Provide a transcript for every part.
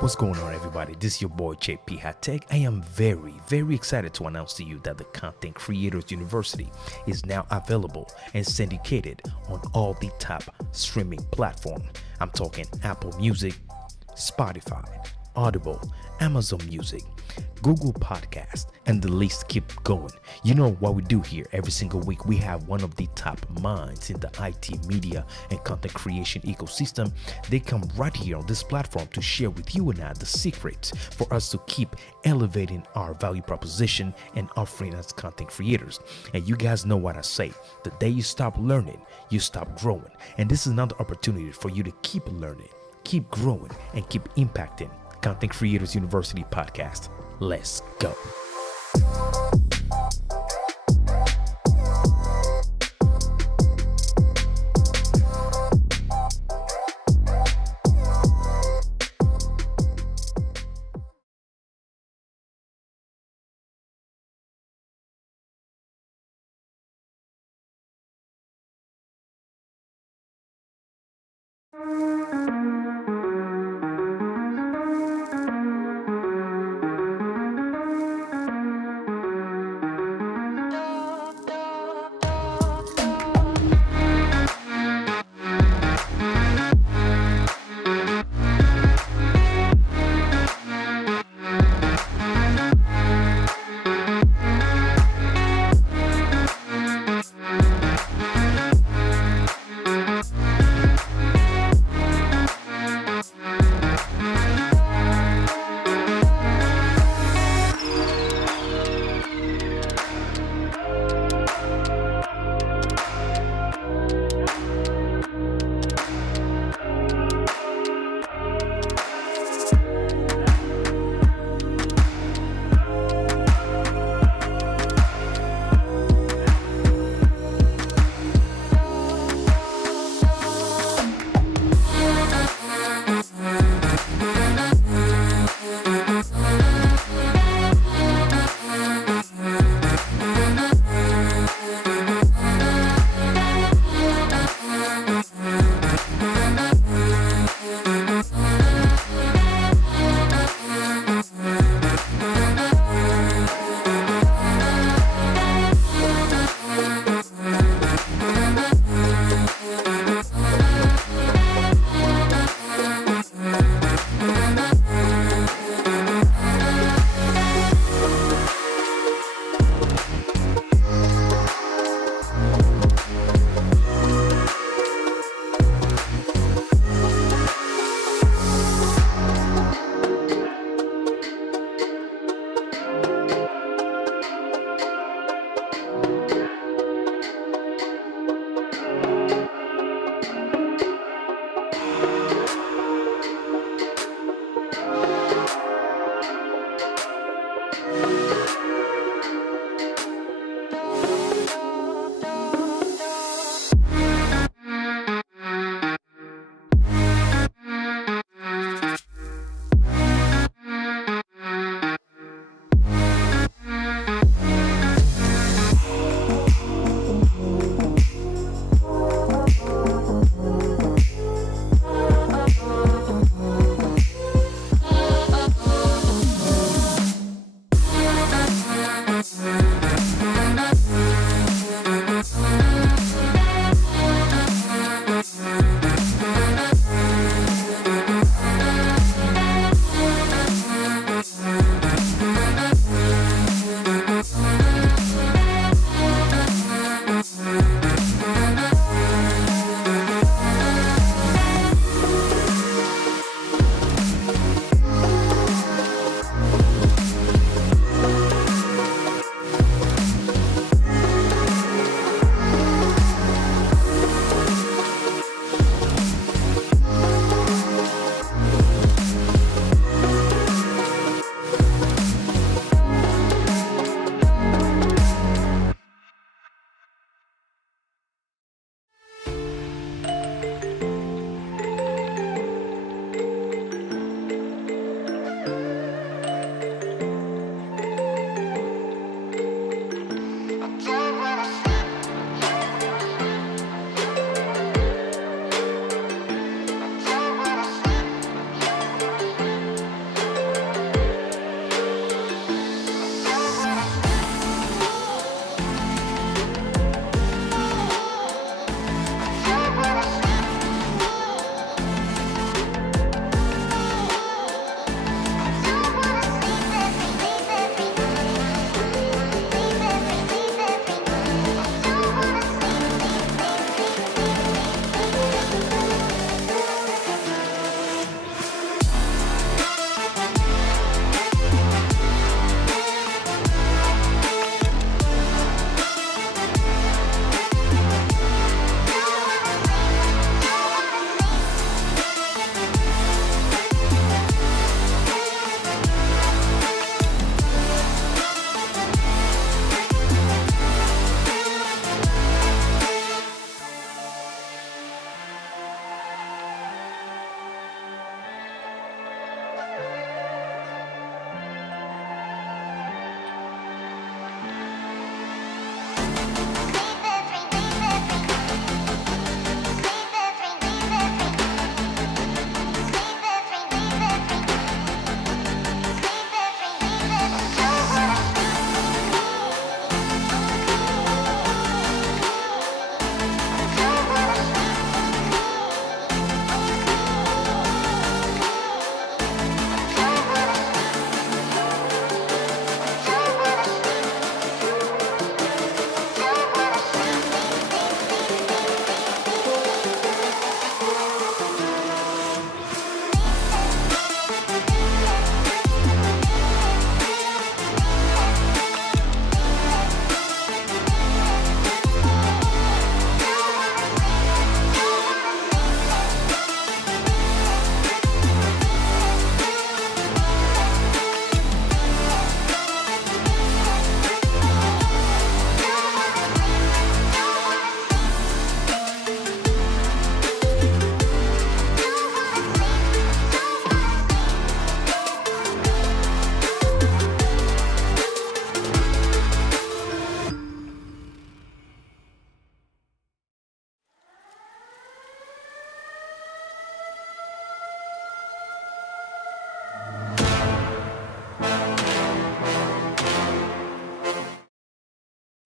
What's going on, everybody? This is your boy JP High Tech. I am very excited to announce to you that the Content Creators University is now available and syndicated on all the top streaming platforms. I'm talking Apple Music, Spotify, Audible, Amazon Music, Google Podcast, and the list keep going. You know what we do here every single week. We have one of the top minds in the IT media and content creation ecosystem. They come right here on this platform to share with you and I the secrets for us to keep elevating our value proposition and offering as content creators. And you guys know what I say, the day you stop learning, you stop growing. And this is another opportunity for you to keep learning, keep growing, and keep impacting. Content Creators University podcast. Let's go.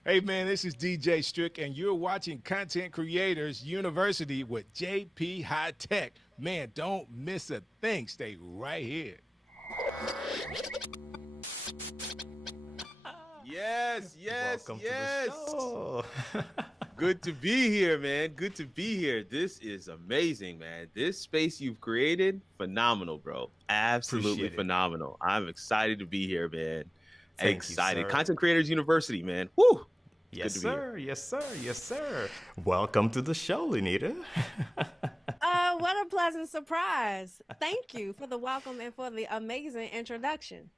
Hey man, this is DJ Strick, and you're watching Content Creators University with JP High Tech. Man, don't miss a thing. Stay right here. Yes, yes, Welcome yes. to the show. Good to be here, man. Good to be here. This is amazing, man. This space you've created, phenomenal, bro. Absolutely Appreciate it. phenomenal. I'm excited to be here, man. Thank you, Excited. sir. Content Creators University, man. Woo! It's Yes, good to be here. sir. Yes, sir. Yes, sir. Welcome to the show, Lenita. What a pleasant surprise. Thank you for the welcome and for the amazing introduction.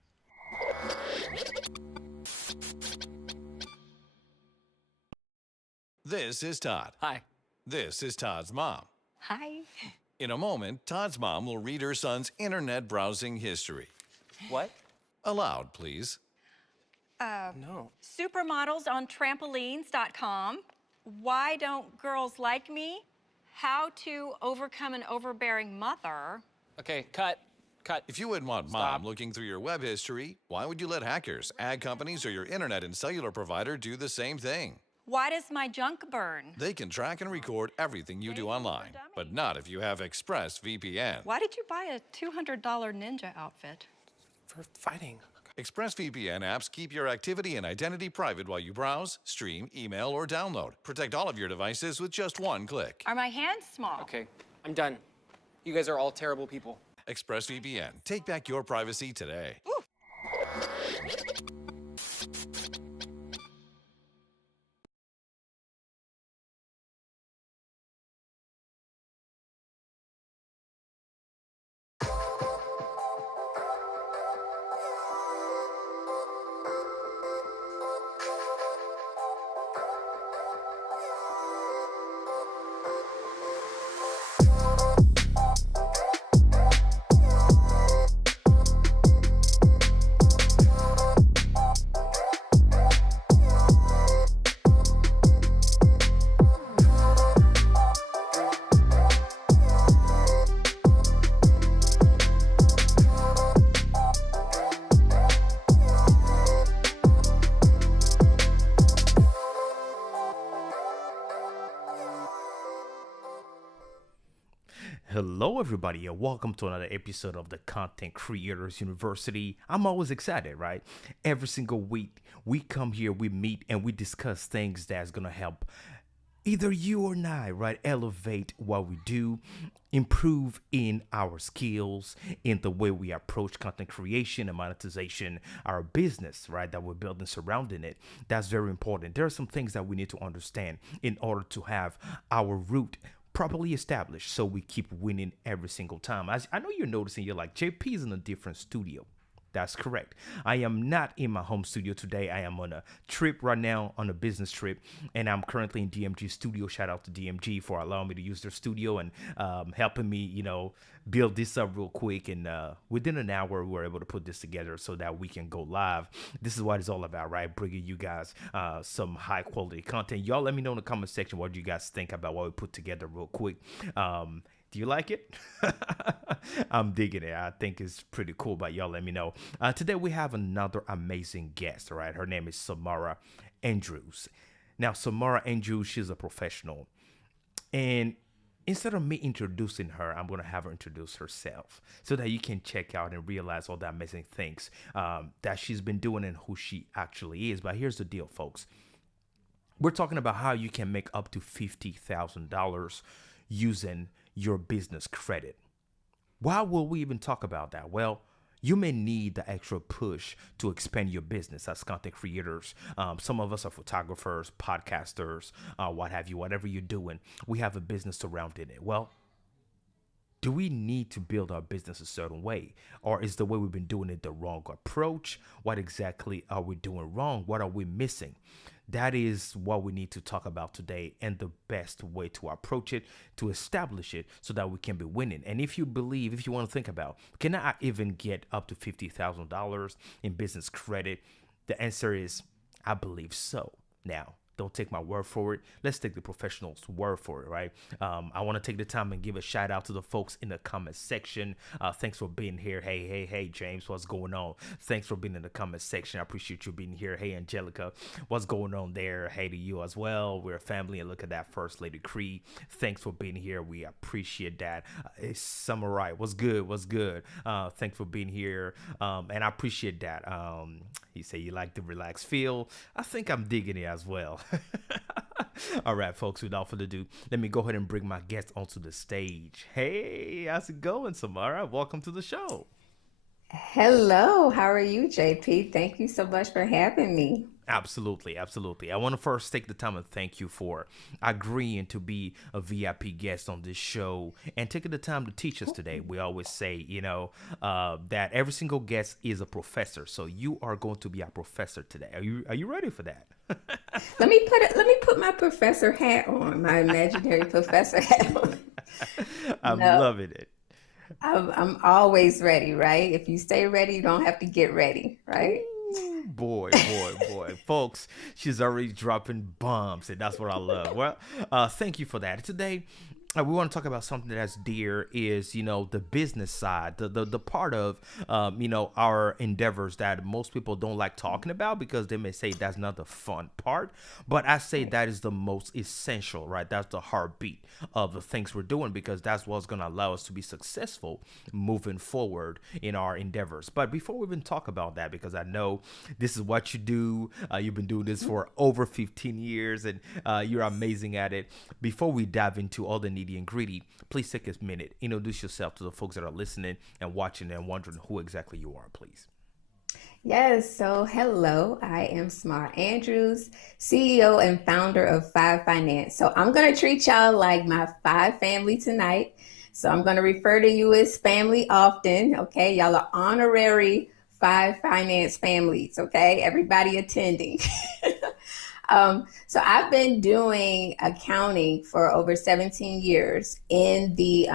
This is Todd. Hi. This is Todd's mom. Hi. In a moment, Todd's mom will read her son's internet browsing history. What? Aloud, please. No. Supermodels on trampolines.com. Why don't girls like me? How to overcome an overbearing mother. Okay, cut. Cut. If you wouldn't want Stop. mom looking through your web history, why would you let hackers, ad companies, or your internet and cellular provider do the same thing? Why does my junk burn? They can track and record everything you do online, but not if you have ExpressVPN. Why did you buy a $200 ninja outfit? For fighting. ExpressVPN apps keep your activity and identity private while you browse, stream, email, or download. Protect all of your devices with just one click. Are my hands small? Okay, I'm done. You guys are all terrible people. ExpressVPN. Take back your privacy today. Ooh. Hello, everybody, and welcome to another episode of the Content Creators University. I'm always excited, right? Every single week, we come here, we meet, and we discuss things that's going to help either you or I, right, elevate what we do, improve in our skills, in the way we approach content creation and monetization, our business, right, that we're building surrounding it. That's very important. There are some things that we need to understand in order to have our root properly established so we keep winning every single time. As I know you're noticing, you're like, JP is in a different studio. That's correct. I am not in my home studio today. I am on a trip right now, on a business trip, and I'm currently in DMG studio. Shout out to DMG for allowing me to use their studio and helping me, build this up real quick. And within an hour, we were able to put this together so that we can go live. This is what it's all about, right? Bringing you guys some high quality content. Y'all let me know in the comment section what you guys think about what we put together real quick. Do you like it? I'm digging it. I think it's pretty cool, but y'all let me know. Today we have another amazing guest, all right? Her name is Samara Andrews. Now, Samara Andrews, she's a professional. And instead of me introducing her, I'm going to have her introduce herself so that you can check out and realize all the amazing things that she's been doing and who she actually is. But here's the deal, folks. We're talking about how you can make up to $50,000 using your business credit. Why will we even talk about that? Well, you may need the extra push to expand your business as content creators. Some of us are photographers, podcasters, what have you, whatever you're doing. We have a business surrounding it. Well, do we need to build our business a certain way? Or is the way we've been doing it the wrong approach? What exactly are we doing wrong? What are we missing? That is what we need to talk about today and the best way to approach it, to establish it so that we can be winning. And if you want to think about, can I even get up to $50,000 in business credit? The answer is, I believe so. Now, Don't take my word for it. Let's take the professionals' word for it, right? I want to take the time and give a shout out to the folks in the comment section. Thanks for being here. Hey, James, what's going on? Thanks for being in the comment section. I appreciate you being here. Hey, Angelica, what's going on there? Hey to you as well. We're a family, and look at that, First Lady Cree. Thanks for being here. We appreciate that. It's Samurai. What's good? Thanks for being here. And I appreciate that. You say you like the relaxed feel. I think I'm digging it as well. All right, folks, without further ado, let me go ahead and bring my guest onto the stage. Hey, how's it going, Samara? Welcome to the show. Hello, how are you, JP? Thank you so much for having me. Absolutely. I want to first take the time and thank you for agreeing to be a VIP guest on this show and taking the time to teach us today. We always say, that every single guest is a professor. So you are going to be a professor today. Are you ready for that? Let me put my professor hat on, my imaginary professor hat on. I'm loving it. I'm always ready, right? If you stay ready, you don't have to get ready, right? Boy. Folks, she's already dropping bombs, and that's what I love. Well, thank you for that. Today, we want to talk about something that's dear is, the business side, the part of, our endeavors that most people don't like talking about because they may say that's not the fun part. But I say that is the most essential, right? That's the heartbeat of the things we're doing because that's what's going to allow us to be successful moving forward in our endeavors. But before we even talk about that, because I know this is what you do, you've been doing this for over 15 years and you're amazing at it. Before we dive into all the nitty and gritty, please take a minute, introduce yourself to the folks that are listening and watching and wondering who exactly you are, please. Yes, so hello, I am Samara Andrews, CEO and founder of Five Finance. So I'm going to treat y'all like my Five family tonight. So I'm going to refer to you as family often, okay? Y'all are honorary Five Finance families, okay? Everybody attending. So I've been doing accounting for over 17 years in the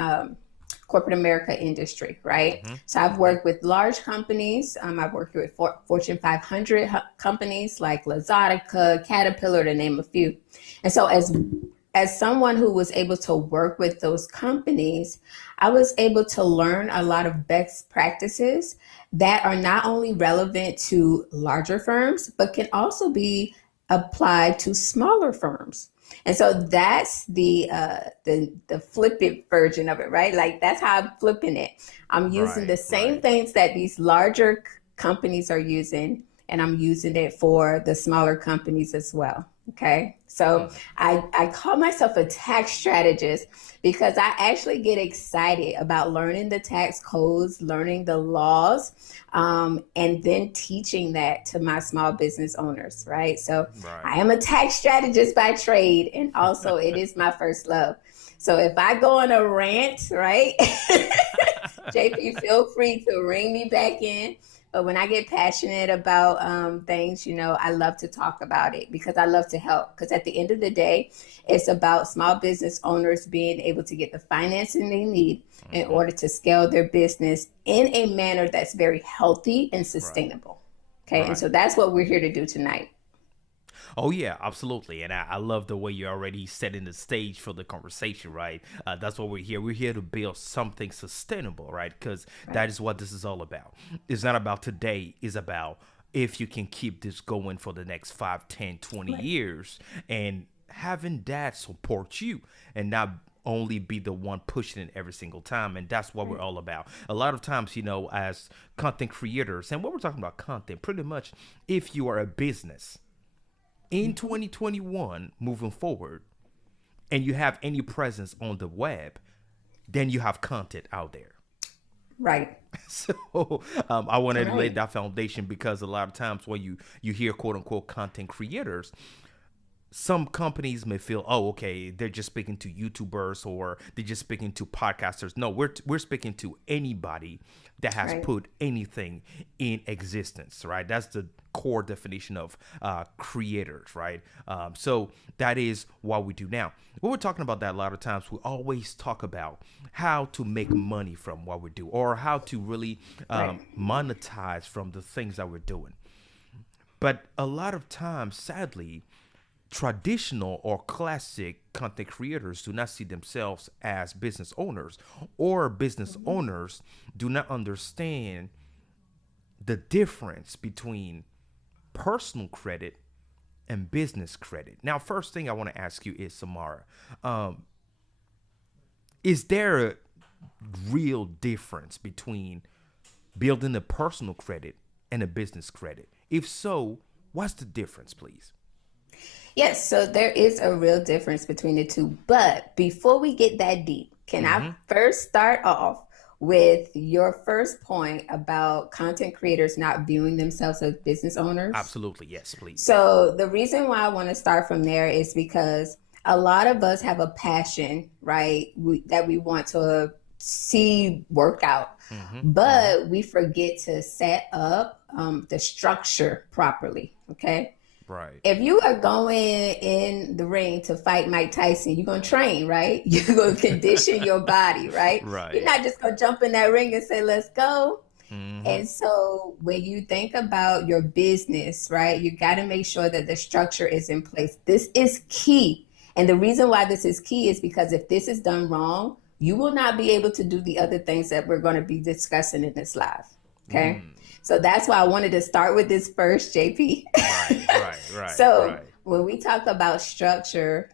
corporate America industry, right? Mm-hmm. So I've worked with large companies. I've worked with Fortune 500 companies like Lazada, Caterpillar, to name a few. And so as someone who was able to work with those companies, I was able to learn a lot of best practices that are not only relevant to larger firms, but can also be applied to smaller firms. And so that's the flippant version of it, right? Like that's how I'm flipping it. I'm using the same things that these larger companies are using, and I'm using it for the smaller companies as well. Okay. So I call myself a tax strategist because I actually get excited about learning the tax codes, learning the laws, and then teaching that to my small business owners, right? So I am a tax strategist by trade, and also it is my first love. So if I go on a rant, right, JP, feel free to ring me back in. But when I get passionate about things, I love to talk about it because I love to help. Because at the end of the day, it's about small business owners being able to get the financing they need in order to scale their business in a manner that's very healthy and sustainable. Okay. And so that's what we're here to do tonight. Oh, yeah, absolutely. And I love the way you're already setting the stage for the conversation, right? That's what we're here. We're here to build something sustainable, right? Because that is what this is all about. It's not about today. It's about if you can keep this going for the next 5, 10, 20 years and having that support you and not only be the one pushing it every single time. And that's what we're all about. A lot of times, as content creators, and what we're talking about content, pretty much if you are a business, in 2021, moving forward, and you have any presence on the web, then you have content out there. Right. So I wanted to lay that foundation because a lot of times when you hear quote unquote content creators, some companies may feel, oh, okay, they're just speaking to YouTubers or they're just speaking to podcasters. No, we're speaking to anybody that has put anything in existence, right? That's the core definition of creators, right? So that is what we do now. When we're talking about that, a lot of times we always talk about how to make money from what we do or how to really monetize from the things that we're doing. But a lot of times, sadly, traditional or classic content creators do not see themselves as business owners, or business owners do not understand the difference between personal credit and business credit. Now, first thing I want to ask you is, Samara, is there a real difference between building a personal credit and a business credit? If so, what's the difference, please? Yes, so there is a real difference between the two. But before we get that deep, can I first start off with your first point about content creators not viewing themselves as business owners? Absolutely. Yes, please. So the reason why I want to start from there is because a lot of us have a passion, right, that we want to see work out, but we forget to set up the structure properly, okay? Right. If you are going in the ring to fight Mike Tyson, you're going to train, right? You're going to condition your body, right? Right. You're not just going to jump in that ring and say, let's go. And so when you think about your business, right, you got to make sure that the structure is in place. This is key. And the reason why this is key is because if this is done wrong, you will not be able to do the other things that we're going to be discussing in this live. Okay. So that's why I wanted to start with this first, JP. Right. So when we talk about structure,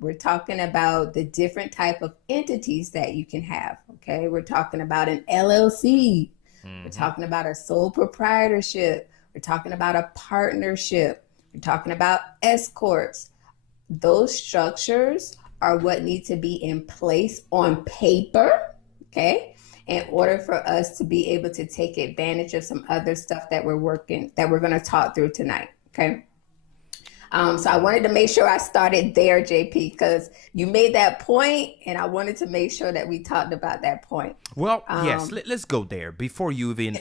we're talking about the different type of entities that you can have. Okay. We're talking about an LLC. We're talking about a sole proprietorship. We're talking about a partnership. We're talking about S corps. Those structures are what need to be in place on paper, okay, in order for us to be able to take advantage of some other stuff that we're going to talk through tonight, okay? So I wanted to make sure I started there, JP, because you made that point, and I wanted to make sure that we talked about that point. Well, yes, let's go there before you even,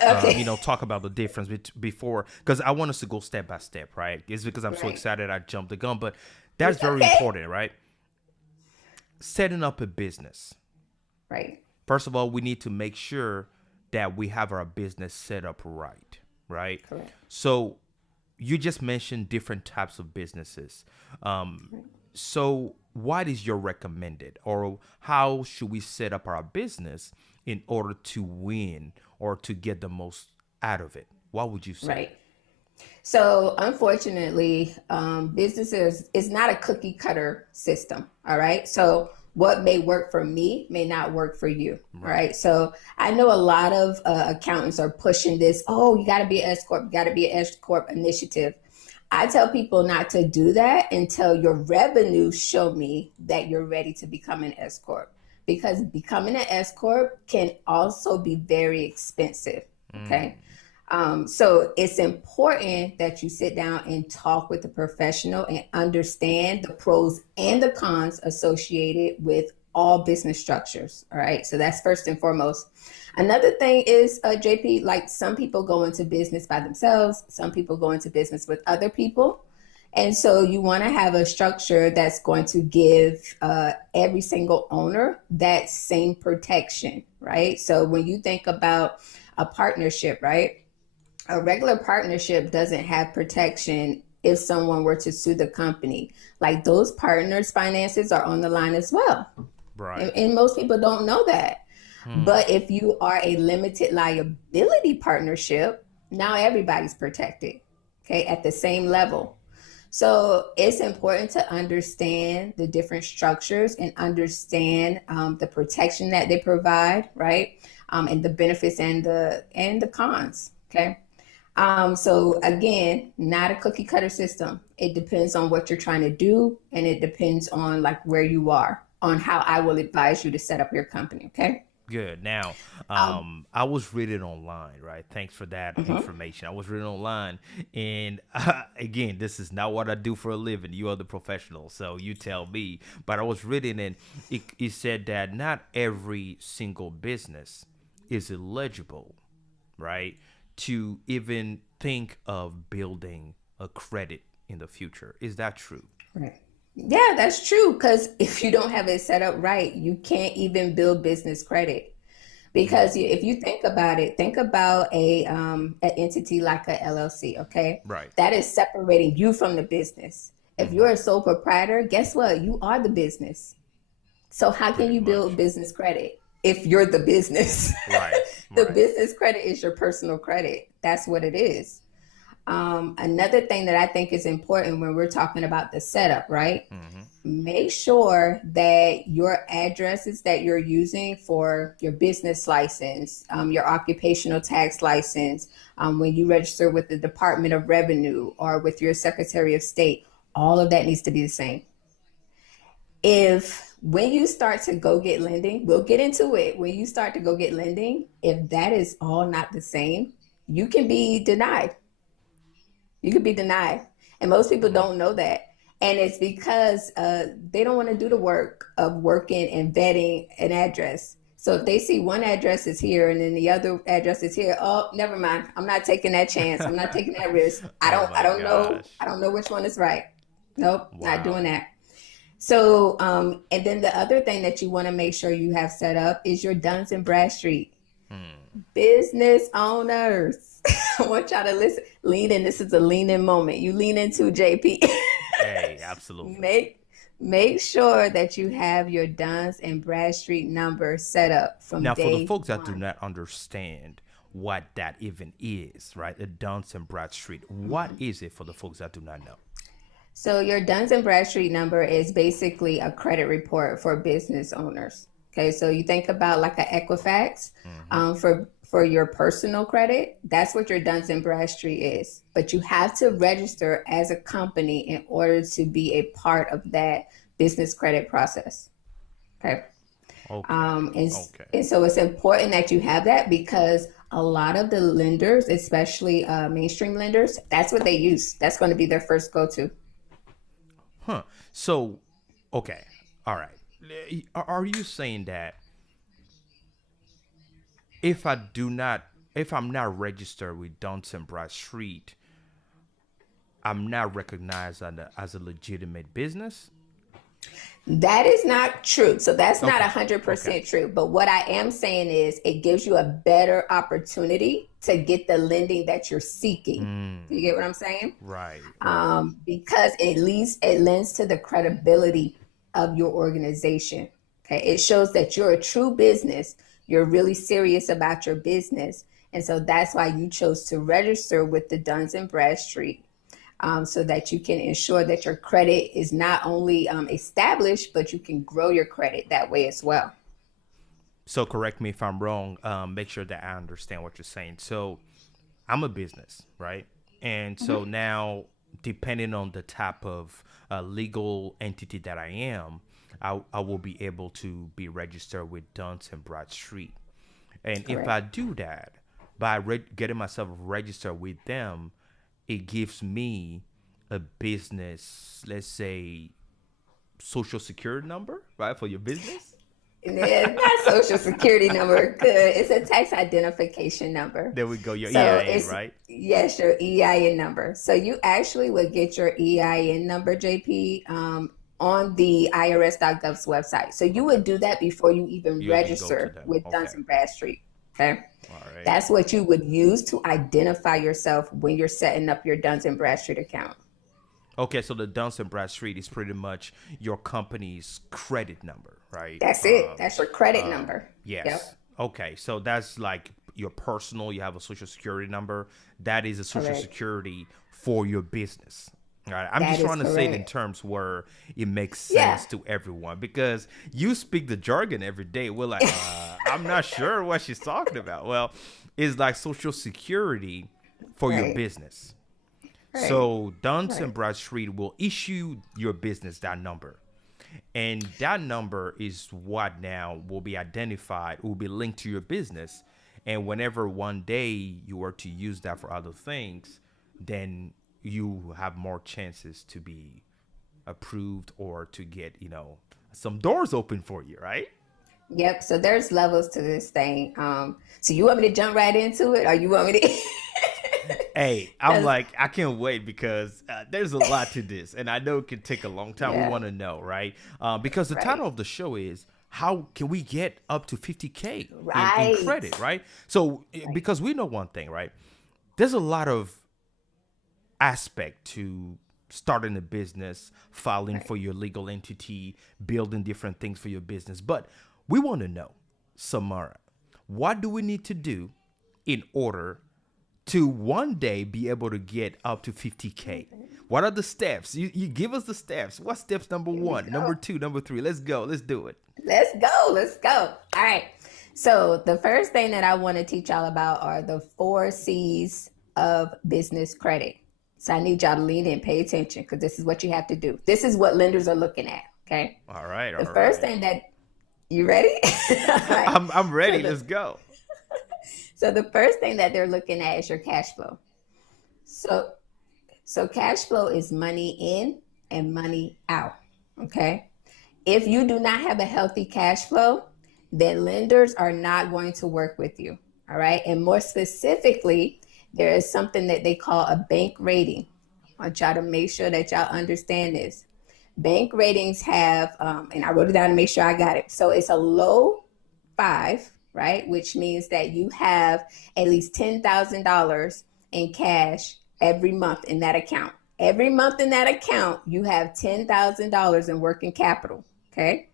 talk about the difference before, because I want us to go step by step, right? It's because I'm so excited I jumped the gun, but that's very important, right? Setting up a business. Right. First of all, we need to make sure that we have our business set up right? Correct. So you just mentioned different types of businesses. So what is your recommended, or how should we set up our business in order to win or to get the most out of it? What would you say? Right. So unfortunately, businesses is not a cookie cutter system. All right. So what may work for me may not work for you. Right. So I know a lot of accountants are pushing this. Oh, you got to be an S corp. You got to be an S corp initiative. I tell people not to do that until your revenues show me that you're ready to become an S corp, because becoming an S corp can also be very expensive. Okay. So it's important that you sit down and talk with a professional and understand the pros and the cons associated with all business structures. All right. So that's first and foremost. Another thing is, JP, like some people go into business by themselves. Some people go into business with other people. And so you want to have a structure that's going to give every single owner that same protection. Right. So when you think about a partnership, right? A regular partnership doesn't have protection if someone were to sue the company. Like those partners' finances are on the line as well. Right. And most people don't know that. But if you are a limited liability partnership, now everybody's protected, okay, at the same level. So it's important to understand the different structures and understand the protection that they provide, right? And the benefits and the cons, okay? So again, not a cookie cutter system. It depends on what you're trying to do, and it depends on like where you are, on how I will advise you to set up your company, okay? Good. Now, I was reading online, right? Thanks for that information. I was reading online, and again, this is not what I do for a living. You are the professional, so you tell me. But I was reading, and it said that not every single business is illegible, right, to even think of building a credit in the future. Is that true? Right. Yeah, that's true. Because if you don't have it set up right, you can't even build business credit. Because if you think about it, think about an entity like a LLC, okay? Right. That is separating you from the business. If you're a sole proprietor, guess what? You are the business. So how can you build business credit if you're the business? Right. The business credit is your personal credit. That's what it is. Another thing that I think is important when we're talking about the setup, right? Make sure that your addresses that you're using for your business license, your occupational tax license, when you register with the Department of Revenue or with your Secretary of State, all of that needs to be the same. When you start to go get lending, we'll get into it. When you start to go get lending, if that is all not the same, you can be denied. You could be denied. And most people don't know that. And it's because they don't want to do the work of working and vetting an address. So if they see one address is here and then the other address is here, oh, never mind. I'm not taking that chance. I'm not taking that risk. I don't know. I don't know which one is right. Nope, not doing that. So, and then the other thing that you want to make sure you have set up is your Duns and Bradstreet. Business owners. I want y'all to listen. Lean in. This is a lean in moment. You lean into JP. Hey, absolutely. Make sure that you have your Duns and Bradstreet number set up from now, day for the folks that one. do not understand what that even is, right? The Duns and Bradstreet. What is it for the folks that do not know? So your Duns and Bradstreet number is basically a credit report for business owners. Okay, so you think about like an Equifax for your personal credit. That's what your Duns and Bradstreet is. But you have to register as a company in order to be a part of that business credit process. Okay. And so it's important that you have that because a lot of the lenders, especially mainstream lenders, that's what they use. That's going to be their first go-to. So, okay. All right. Are you saying that if I'm not registered with Duns and Bradstreet, I'm not recognized as a legitimate business? That is not true. So that's not 100% true. But what I am saying is it gives you a better opportunity to get the lending that you're seeking. You get what I'm saying? Right. Because it lends to the credibility of your organization. Okay. It shows that you're a true business. You're really serious about your business. And so that's why you chose to register with the Duns and Bradstreet. So that you can ensure that your credit is not only established, but you can grow your credit that way as well. So correct me if I'm wrong. Make sure that I understand what you're saying. So I'm a business, right? And so now, depending on the type of legal entity that I am, I will be able to be registered with Duns and Bradstreet. And Correct. if I do that, by getting myself registered with them, it gives me a business, let's say, social security number, right, for your business? Yeah, not social security number. Good. It's a tax identification number. There we go. Your So EIN, right? Yes, your EIN number. So you actually would get your EIN number, JP, on the IRS.gov's website. So you would do that before you even register with Duns and Bradstreet. Okay. All right. That's what you would use to identify yourself when you're setting up your Duns and Bradstreet account. Okay, so the Duns and Bradstreet is pretty much your company's credit number, right? That's it. That's your credit number. Yes. Yep. Okay, so that's like your personal, you have a social security number. That is a social Correct. security for your business. All right. I'm That just is trying to say it in correct. terms where it makes Yeah. sense to everyone because you speak the jargon every day. We're like, I'm not sure what she's talking about. Well, it's like social security for your Right. business. Right. So Duns and Right. Bradstreet will issue your business that number. And that number is what now will be identified, will be linked to your business. And whenever one day you were to use that for other things, then you have more chances to be approved or to get, some doors open for you, right? Yep. So there's levels to this thing. So you want me to jump right into it, or you want me to? Hey, I'm like, I can't wait because there's a lot to this, and I know it can take a long time. Yeah. We want to know, right? Because the Right. title of the show is how can we get up to 50K in Right. credit, right? So because we know one thing, right? There's a lot of aspect to starting a business, filing for your legal entity, building different things for your business. But we want to know, Samara, what do we need to do in order to one day be able to get up to 50K? What are the steps? You give us the steps. What's steps number 1, number 2, number 3? Let's go. Let's do it. Let's go. All right. So the first thing that I want to teach y'all about are the 4 C's of business credit. So I need y'all to lean in, pay attention, because this is what you have to do. This is what lenders are looking at. Okay. All right. The first thing that you ready? Right. I'm ready. Let's go. So the first thing that they're looking at is your cash flow. So cash flow is money in and money out. Okay. If you do not have a healthy cash flow, then lenders are not going to work with you. All right. And more specifically, there is something that they call a bank rating. I want y'all to make sure that y'all understand this. Bank ratings have, and I wrote it down to make sure I got it. So it's a low 5, right? Which means that you have at least $10,000 in cash every month in that account. Every month in that account, you have $10,000 in working capital. Okay.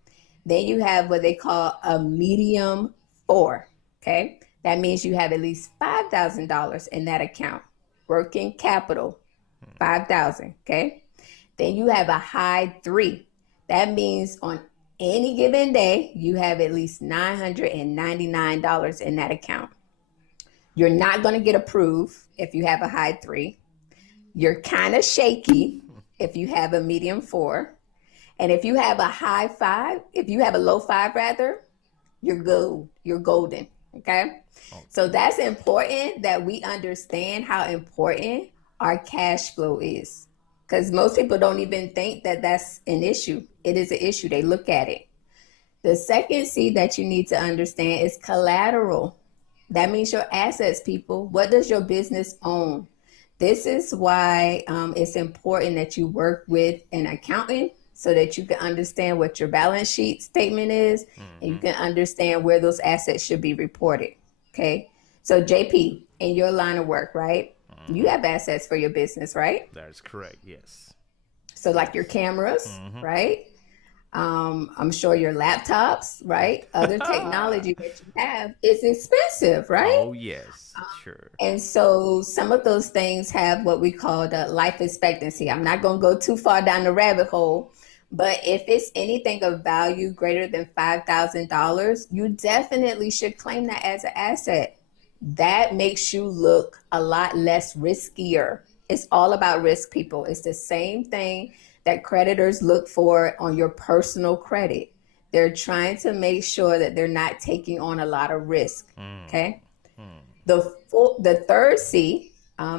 Then you have what they call a medium 4. Okay. That means you have at least $5,000 in that account. Working capital, 5,000. Okay. Then you have a high 3. That means on any given day, you have at least $999 in that account. You're not going to get approved if you have a high 3. You're kind of shaky if you have a medium 4. And if you have a high 5, if you have a low 5 rather, you're good. You're golden. Okay. So that's important that we understand how important our cash flow is, because most people don't even think that that's an issue. It is an issue. They look at it. The second C that you need to understand is collateral. That means your assets, people. What does your business own? This is why it's important that you work with an accountant so that you can understand what your balance sheet statement is, and you can understand where those assets should be reported. Okay. So JP, in your line of work, right? You have assets for your business, right? That is correct. Yes. So like your cameras, right? I'm sure your laptops, right? Other technology that you have is expensive, right? Oh, yes, sure. And so some of those things have what we call the life expectancy. I'm not going to go too far down the rabbit hole, but if it's anything of value greater than $5,000, you definitely should claim that as an asset. That makes you look a lot less riskier. It's all about risk, people. It's the same thing that creditors look for on your personal credit. They're trying to make sure that they're not taking on a lot of risk. Okay. The third C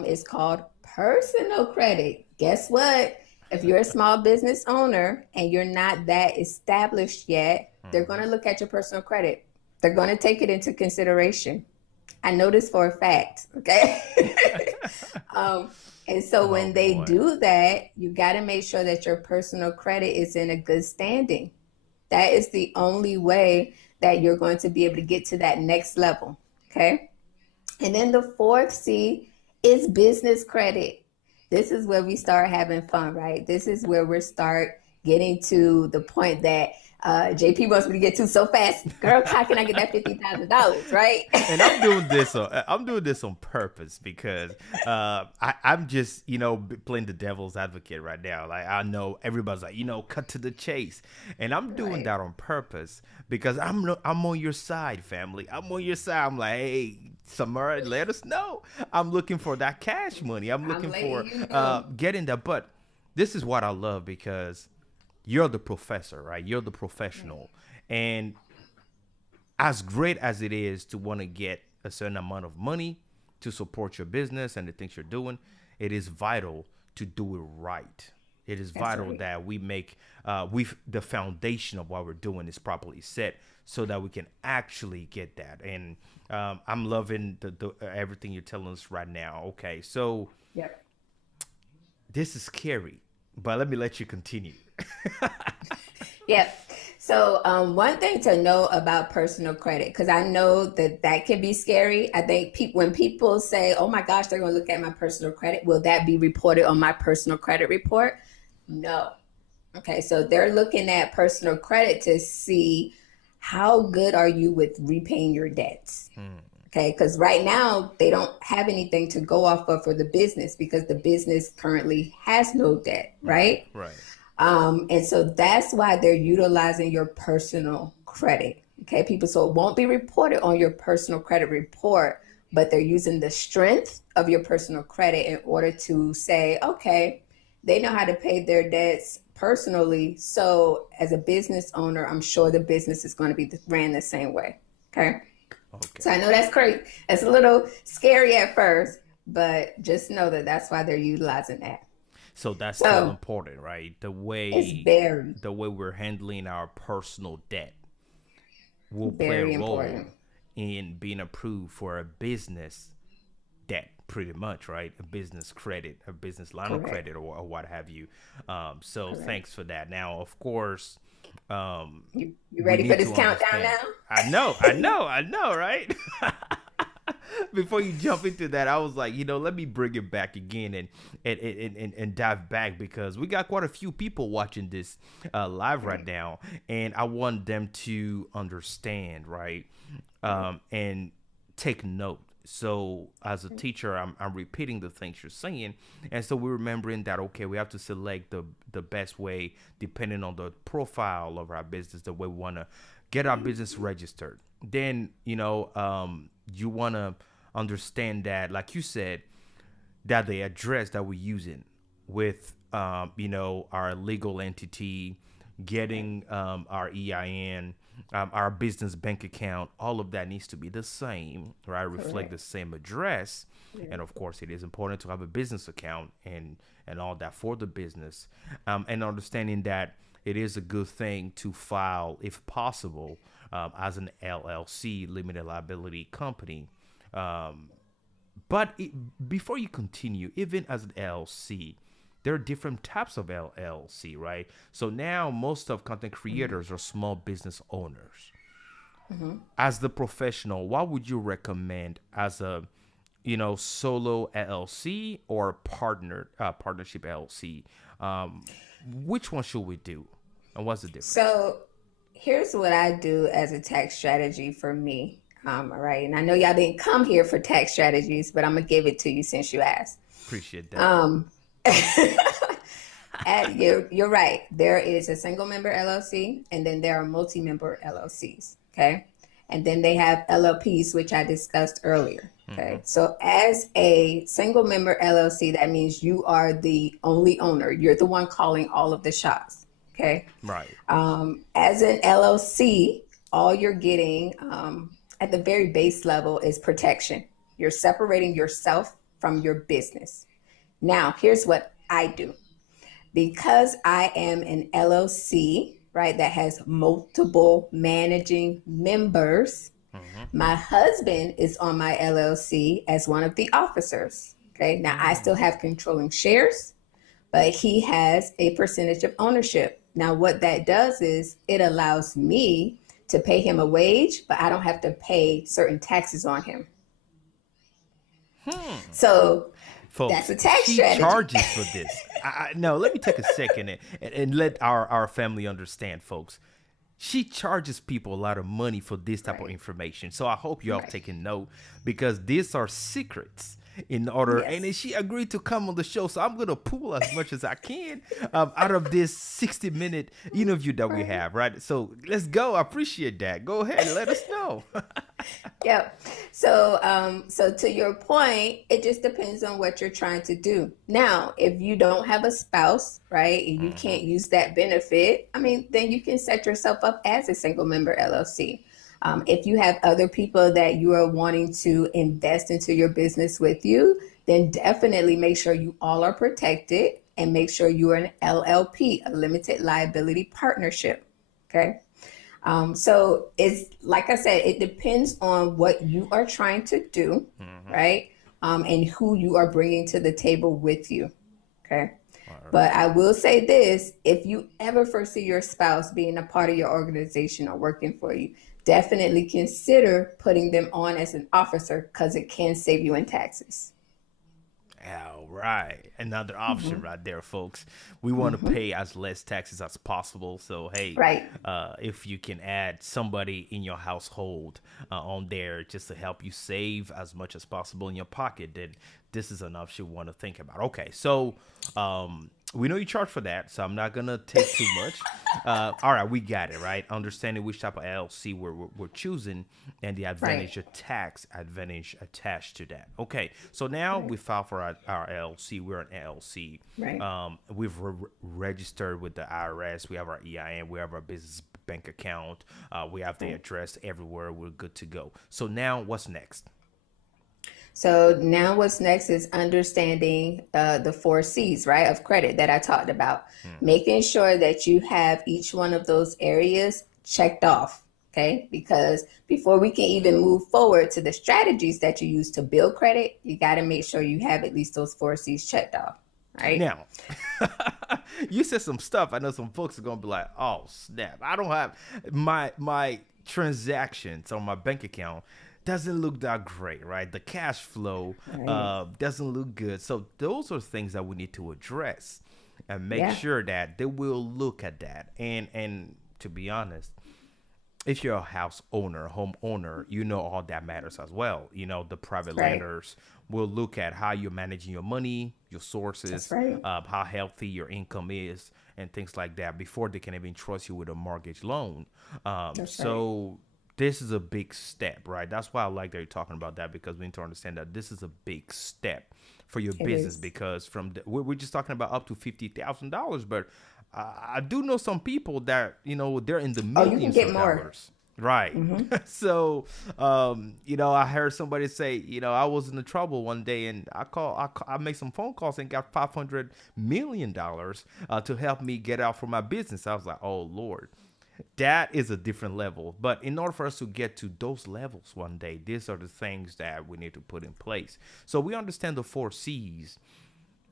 is called personal credit. Guess what? If you're a small business owner and you're not that established yet, they're going to look at your personal credit. They're going to take it into consideration. I know this for a fact. Okay. And so when they do that, you got to make sure that your personal credit is in a good standing. That is the only way that you're going to be able to get to that next level. Okay. And then the fourth C is business credit. This is where we start having fun, right? This is where we start getting to the point that JP wants me to get to so fast. Girl, how can I get that $50,000, right? And I'm doing this on purpose because I'm just, playing the devil's advocate right now. Like, I know everybody's like, cut to the chase. And I'm doing that on purpose because I'm on your side, family. I'm on your side. I'm like, hey, Samara, let us know. I'm looking for that cash money. I'm looking for getting that. But this is what I love because you're the professor, right? You're the professional. And as great as it is to want to get a certain amount of money to support your business and the things you're doing, it is vital to do it right. It is vital that we make the foundation of what we're doing is properly set so that we can actually get that. And I'm loving the everything you're telling us right now. Okay, so this is scary, but let me let you continue. Yeah. So one thing to know about personal credit, because I know that that can be scary. I think when people say, oh my gosh, they're going to look at my personal credit, will that be reported on my personal credit report? No. Okay, so they're looking at personal credit to see how good are you with repaying your debts. Okay, because right now they don't have anything to go off of for the business because the business currently has no debt, right? Right. And so that's why they're utilizing your personal credit. Okay, people, so it won't be reported on your personal credit report, but they're using the strength of your personal credit in order to say, okay, they know how to pay their debts personally. So as a business owner, I'm sure the business is going to be ran the same way. Okay. So I know that's crazy. It's a little scary at first, but just know that that's why they're utilizing that. So that's still important, right? The It's very, way we're handling our personal debt will play very a role important. in being approved for a business debt, pretty much, right? A business credit, a business line of Correct. credit, or what have you. So thanks for that. Now, of course, You we ready for need this to countdown understand. now? I know, right? Before you jump into that, I was like, let me bring it back again and dive back, because we got quite a few people watching this live right now, and I want them to understand, right? And take note. So as a teacher, I'm repeating the things you're saying, and so we're remembering that, okay, we have to select the best way depending on the profile of our business, the way we want to get our business registered. Then you want to understand that, like you said, that the address that we're using with our legal entity, getting our EIN, our business bank account, all of that needs to be the same, right? Reflect the same address. And of course, it is important to have a business account and all that for the business, and understanding that it is a good thing to file, if possible, as an LLC, limited liability company. But before you continue, even as an LLC, there are different types of LLC, right? So now most of content creators are small business owners. As the professional, what would you recommend as a solo LLC or partnership LLC? Which one should we do, and what's the difference? So here's what I do as a tax strategy for me. All right. And I know y'all didn't come here for tax strategies, but I'm going to give it to you since you asked. Appreciate that. You're right. There is a single member LLC, and then there are multi-member LLCs. Okay. And then they have LLPs, which I discussed earlier. Okay. So as a single member LLC, that means you are the only owner. You're the one calling all of the shots. Okay. Right. As an LLC, all you're getting at the very base level is protection. You're separating yourself from your business. Now, here's what I do. Because I am an LLC, right, that has multiple managing members, my husband is on my LLC as one of the officers. Okay. Now, I still have controlling shares, but he has a percentage of ownership. Now, what that does is it allows me to pay him a wage, but I don't have to pay certain taxes on him. So Folks, that's a tax she strategy. charges for this. No, let me take a second and let our family understand, folks. She charges people a lot of money for this type of information. So I hope y'all taking note, because these are secrets in order. Yes. And then she agreed to come on the show. So I'm going to pull as much as I can out of this 60-minute interview that we have, right? So let's go. I appreciate that. Go ahead and let us know. Yep. So to your point, it just depends on what you're trying to do. Now, if you don't have a spouse, right, and you can't use that benefit, then you can set yourself up as a single member LLC. If you have other people that you are wanting to invest into your business with you, then definitely make sure you all are protected and make sure you are an LLP, a limited liability partnership. Okay. So it's like I said, it depends on what you are trying to do, right? And who you are bringing to the table with you. Okay. But I will say this, if you ever foresee your spouse being a part of your organization or working for you, definitely consider putting them on as an officer because it can save you in taxes. All right. Another option right there, folks. We want to pay as less taxes as possible. So, hey, Right. if you can add somebody in your household on there just to help you save as much as possible in your pocket, then this is an option you want to think about. Okay. So, we know you charge for that, so I'm not going to take too much. All right, we got it, right? Understanding which type of LLC we're choosing and the advantage of tax advantage attached to that. Okay, so now we file for our LLC. We're an LLC. Right. We've registered with the IRS. We have our EIN. We have our business bank account. We have the address everywhere. We're good to go. So now what's next? So now what's next is understanding the 4 C's, right, of credit that I talked about. Making sure that you have each one of those areas checked off, okay? Because before we can even move forward to the strategies that you use to build credit, you got to make sure you have at least those 4 C's checked off, right? Now, you said some stuff. I know some folks are going to be like, oh, snap. I don't have my transactions on my bank account doesn't look that great, right? The cash flow doesn't look good. So those are things that we need to address and make sure that they will look at that. And to be honest, if you're a house owner, homeowner, you know all that matters as well. You know, the private lenders will look at how you're managing your money, your sources, how healthy your income is, and things like that before they can even trust you with a mortgage loan. This is a big step, right? That's why I like that you're talking about that, because we need to understand that this is a big step for your business. Because we're just talking about up to $50,000, but I do know some people that, you know, they're in the millions of dollars. Right. So, you know, I heard somebody say, you know, I was in the trouble one day and I made some phone calls and got $500 million to help me get out for my business. I was like, oh, Lord. That is a different level. But in order for us to get to those levels one day, these are the things that we need to put in place. So we understand the 4 C's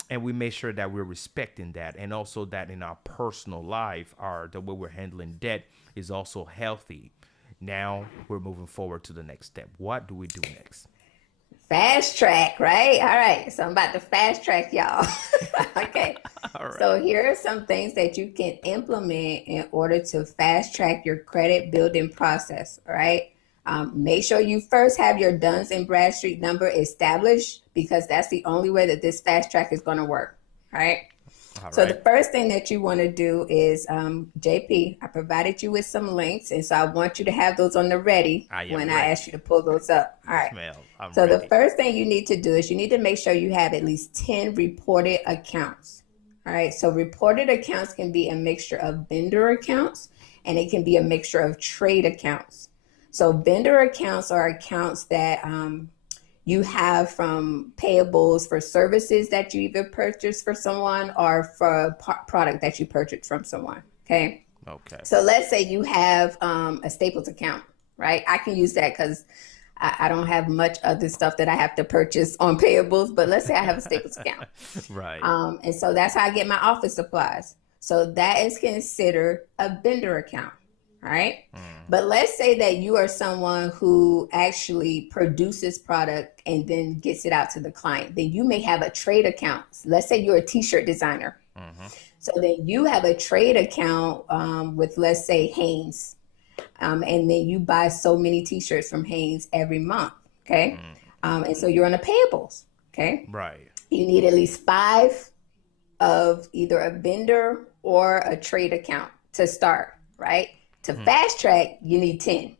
and we make sure that we're respecting that. And also that in our personal life, the way we're handling debt is also healthy. Now we're moving forward to the next step. What do we do next? Fast track, right? All right. So I'm about to fast track y'all. Okay. All right. So here are some things that you can implement in order to fast track your credit building process. All right. Make sure you first have your Duns and Bradstreet number established, because that's the only way that this fast track is going to work. All right. So the first thing that you want to do is, JP, I provided you with some links, and so I want you to have those on the ready when I ask you to pull those up. All right. So the first thing you need to do is you need to make sure you have at least 10 reported accounts. All right. So reported accounts can be a mixture of vendor accounts, and it can be a mixture of trade accounts. So vendor accounts are accounts that you have from payables for services that you either purchase for someone or for a product that you purchased from someone. Okay. So let's say you have a Staples account, right? I can use that because I don't have much other stuff that I have to purchase on payables, but let's say I have a Staples account. Right. And so that's how I get my office supplies. So that is considered a vendor account. All right. But let's say that you are someone who actually produces product and then gets it out to the client. Then you may have a trade account. Let's say you're a t-shirt designer. So then you have a trade account with, let's say, Hanes. And then you buy so many t-shirts from Hanes every month. Okay. And so you're on the payables. Okay. Right. You need at least 5 of either a vendor or a trade account to start. Right. To fast track, you need 10.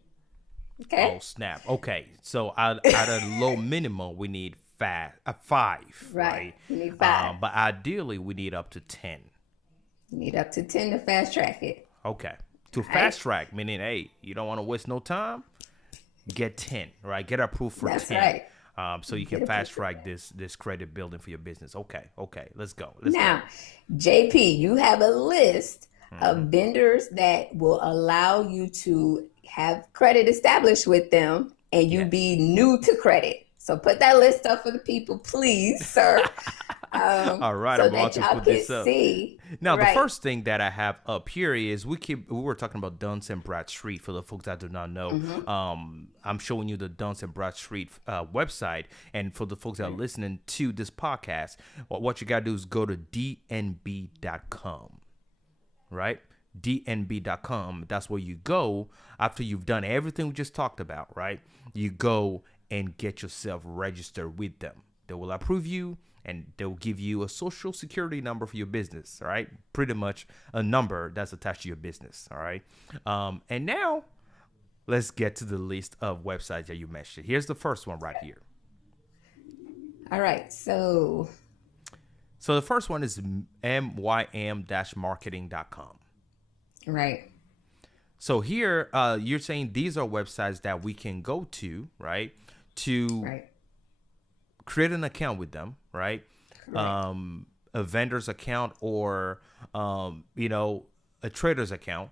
Okay. Oh, snap. Okay. So at a low minimum, we need 5. Right. You need 5. But ideally, we need up to 10. You need up to 10 to fast track it. Okay. To fast track, meaning, hey, you don't want to waste no time, get 10, right? Get approved for 10. That's right. So you can fast track this credit building for your business. Okay. Let's go. Now, JP, you have a list of vendors that will allow you to have credit established with them and you be new to credit. So put that list up for the people, please, sir. All right, so I'm about that to y'all put can this up. see. Now, the Right. first thing that I have up here is we were talking about Duns and Bradstreet. For the folks that do not know, I'm showing you the Duns and Bradstreet website, and for the folks that are listening to this podcast, what you gotta do is go to dnb.com, right? dnb.com. That's where you go after you've done everything we just talked about, right? You go and get yourself registered with them. They will approve you, and they'll give you a social security number for your business, all right? Pretty much a number that's attached to your business, all right? And now let's get to the list of websites that you mentioned. Here's the first one right here. All right. So the first one is mym-marketing.com. right. So here, you're saying these are websites that we can go to, right? To Right. create an account with them, right? Correct. A vendor's account or, a trader's account,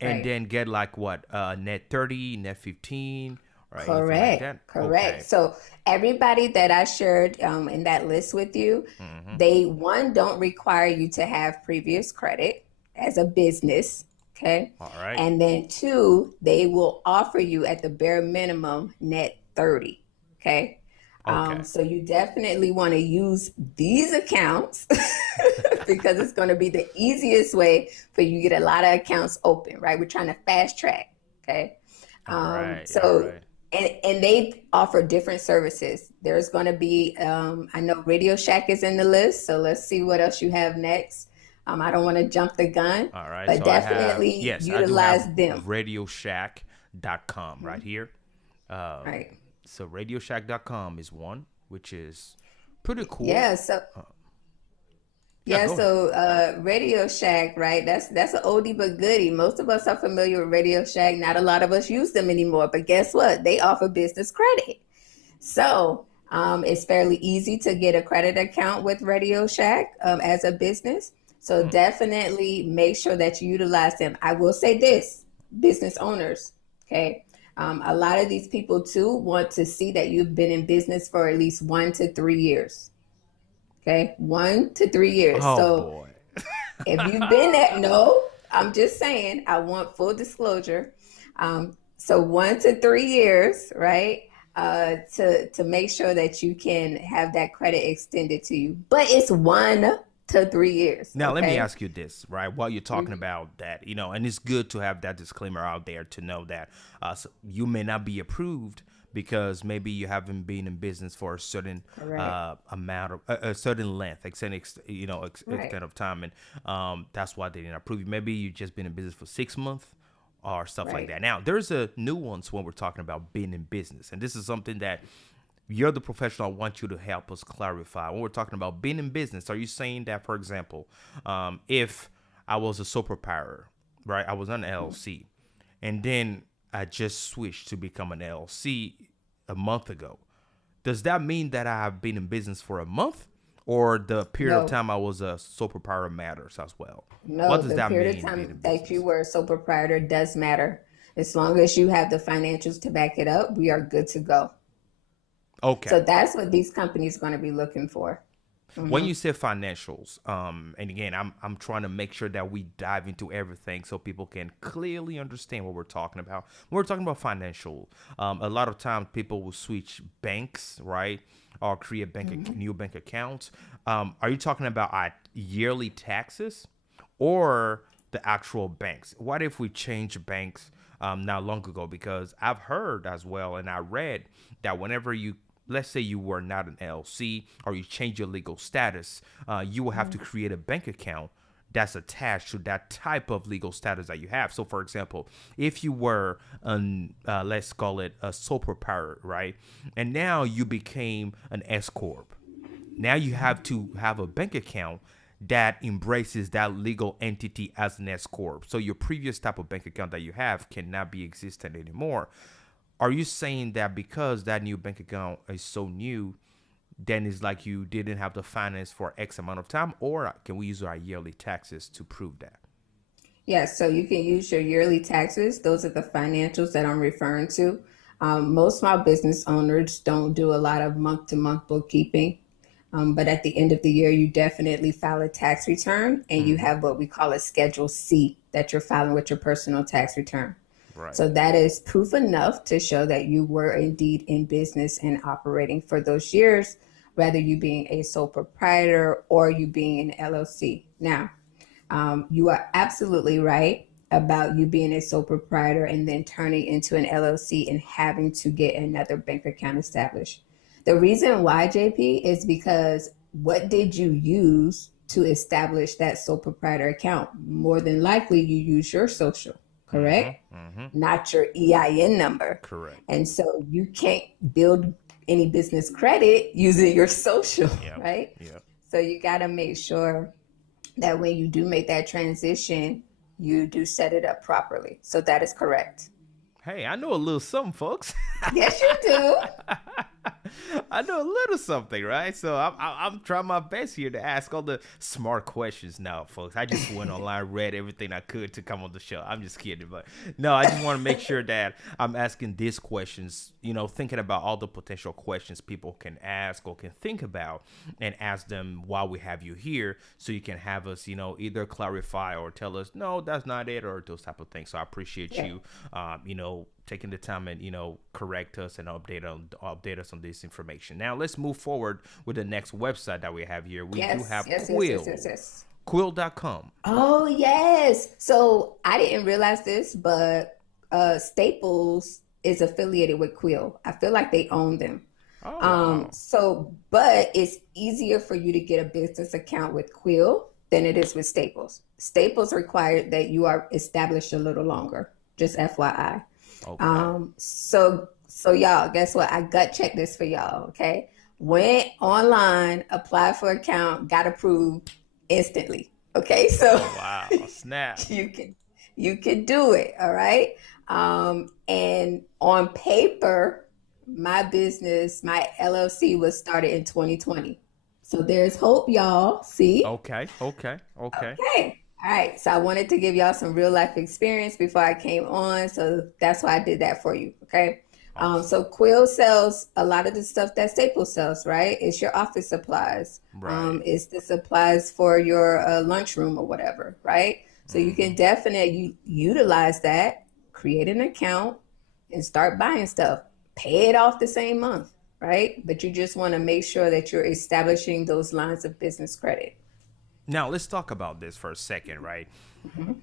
and Right. then get like what, net 30, net 15, right? Anything like Correct. that? Correct. Okay. So everybody that I shared in that list with you, they don't require you to have previous credit as a business. Okay. All right. And then two, they will offer you at the bare minimum net 30. Okay. Okay. So you definitely want to use these accounts because it's going to be the easiest way for you to get a lot of accounts open, right? We're trying to fast track. Okay. All right. So, All right. and they offer different services. There's going to be, I know Radio Shack is in the list. So let's see what else you have next. I don't want to jump the gun, All right. but So definitely I do utilize have them. RadioShack.com right here. Right. So RadioShack.com is one, which is pretty cool. Yeah. So, Yeah, yeah. go So, Radio Shack, right? That's an oldie but goodie. Most of us are familiar with Radio Shack. Not a lot of us use them anymore. But guess what? They offer business credit. So, it's fairly easy to get a credit account with Radio Shack as a business. So definitely make sure that you utilize them. I will say this, business owners, okay? A lot of these people too want to see that you've been in business for at least 1 to 3 years. Okay, 1 to 3 years. Oh, So boy. if you've been at, no, I'm just saying, I want full disclosure. So 1 to 3 years, right? To make sure that you can have that credit extended to you. But it's 1 to 3 years. Now, let me okay? ask you this, right? While you're talking about that, and it's good to have that disclaimer out there to know that so you may not be approved because maybe you haven't been in business for a certain amount of a certain length, extent of time, and that's why they didn't approve you. Maybe you've just been in business for 6 months or stuff like that. Now, there's a nuance when we're talking about being in business, and this is something that you're the professional. I want you to help us clarify. When we're talking about being in business, are you saying that, for example, if I was a sole proprietor, right? I was an LLC, and then I just switched to become an LLC a month ago. Does that mean that I have been in business for a month, or the period of time I was a sole proprietor matters as well? No, What does the that period mean, of being in time that you business? were a sole proprietor does matter. As long as you have the financials to back it up, we are good to go. Okay. So that's what these companies are going to be looking for. When you say financials, and again, I'm trying to make sure that we dive into everything so people can clearly understand what we're talking about. When we're talking about financial, a lot of times people will switch banks, right, or create new bank accounts. Are you talking about yearly taxes or the actual banks? What if we change banks not long ago? Because I've heard as well, and I read that whenever let's say you were not an LLC or you change your legal status, you will have to create a bank account that's attached to that type of legal status that you have. So, for example, if you were let's call it a sole proprietor, right? And now you became an S corp. Now you have to have a bank account that embraces that legal entity as an S corp. So your previous type of bank account that you have cannot be existent anymore. Are you saying that because that new bank account is so new, then it's like you didn't have the finance for X amount of time, or can we use our yearly taxes to prove that? Yes, so you can use your yearly taxes. Those are the financials that I'm referring to. Most small business owners don't do a lot of month-to-month bookkeeping. But at the end of the year, you definitely file a tax return, and you have what we call a Schedule C that you're filing with your personal tax return. Right. So that is proof enough to show that you were indeed in business and operating for those years, whether you being a sole proprietor or you being an LLC. Now, you are absolutely right about you being a sole proprietor and then turning into an LLC and having to get another bank account established. The reason why, JP, is because what did you use to establish that sole proprietor account? More than likely, you use your social, correct? Not your EIN number. Correct. And so you can't build any business credit using your social, Yep. right? Yep. So you got to make sure that when you do make that transition, you do set it up properly. So that is correct. Hey, I know a little something, folks. Yes, you do. I know a little something, right? So I'm trying my best here to ask all the smart questions now, folks. I just went online, read everything I could to come on the show. I'm just kidding, but no, I just want to make sure that I'm asking these questions, thinking about all the potential questions people can ask or can think about, and ask them while we have you here, so you can have us, either clarify or tell us, no, that's not it, or those type of things. So I appreciate you, taking the time and correct us and update us on this information. Now let's move forward with the next website that we have here. We do have Quill. Yes. Quill.com. Oh, yes. So I didn't realize this, but Staples is affiliated with Quill. I feel like they own them. Oh, wow. But it's easier for you to get a business account with Quill than it is with Staples. Staples required that you are established a little longer, just FYI. Okay. So y'all, guess what? I gut checked this for y'all, okay? Went online, applied for account, got approved instantly. Okay, so Wow, snap. you can do it, all right? And on paper, my business, my LLC was started in 2020. So there's hope, y'all. See? Okay. Okay. All right. So I wanted to give y'all some real life experience before I came on. So that's why I did that for you. Okay. So Quill sells a lot of the stuff that Staples sells, right? It's your office supplies. Right. It's the supplies for your lunchroom or whatever, right? So you can definitely utilize that, create an account, and start buying stuff. Pay it off the same month, right? But you just want to make sure that you're establishing those lines of business credit. Now let's talk about this for a second, right?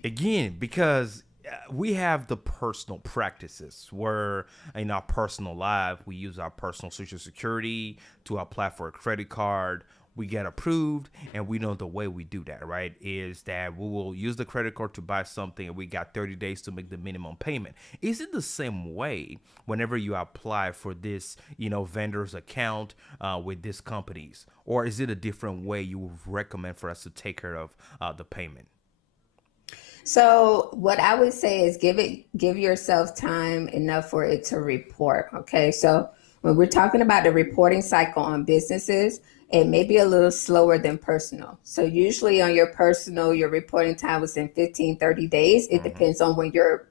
Again, because we have the personal practices where in our personal life, we use our personal social security to apply for a credit card. We get approved, and we know the way we do that, right, is that we will use the credit card to buy something, and we got 30 days to make the minimum payment. Is it the same way whenever you apply for this, vendor's account with these companies, or is it a different way you would recommend for us to take care of the payment? So what I would say is give yourself time enough for it to report. Okay. So when we're talking about the reporting cycle on businesses, it may be a little slower than personal. So usually on your personal, your reporting time was in 15, 30 days. It depends on when your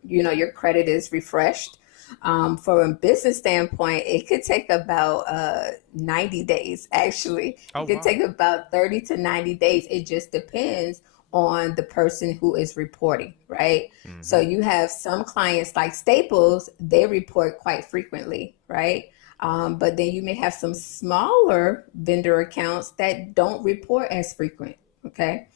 credit is refreshed. From a business standpoint, it could take about 90 days, actually. It could take about 30 to 90 days. It just depends on the person who is reporting, right? So you have some clients like Staples, they report quite frequently, right? But then you may have some smaller vendor accounts that don't report as frequent, okay?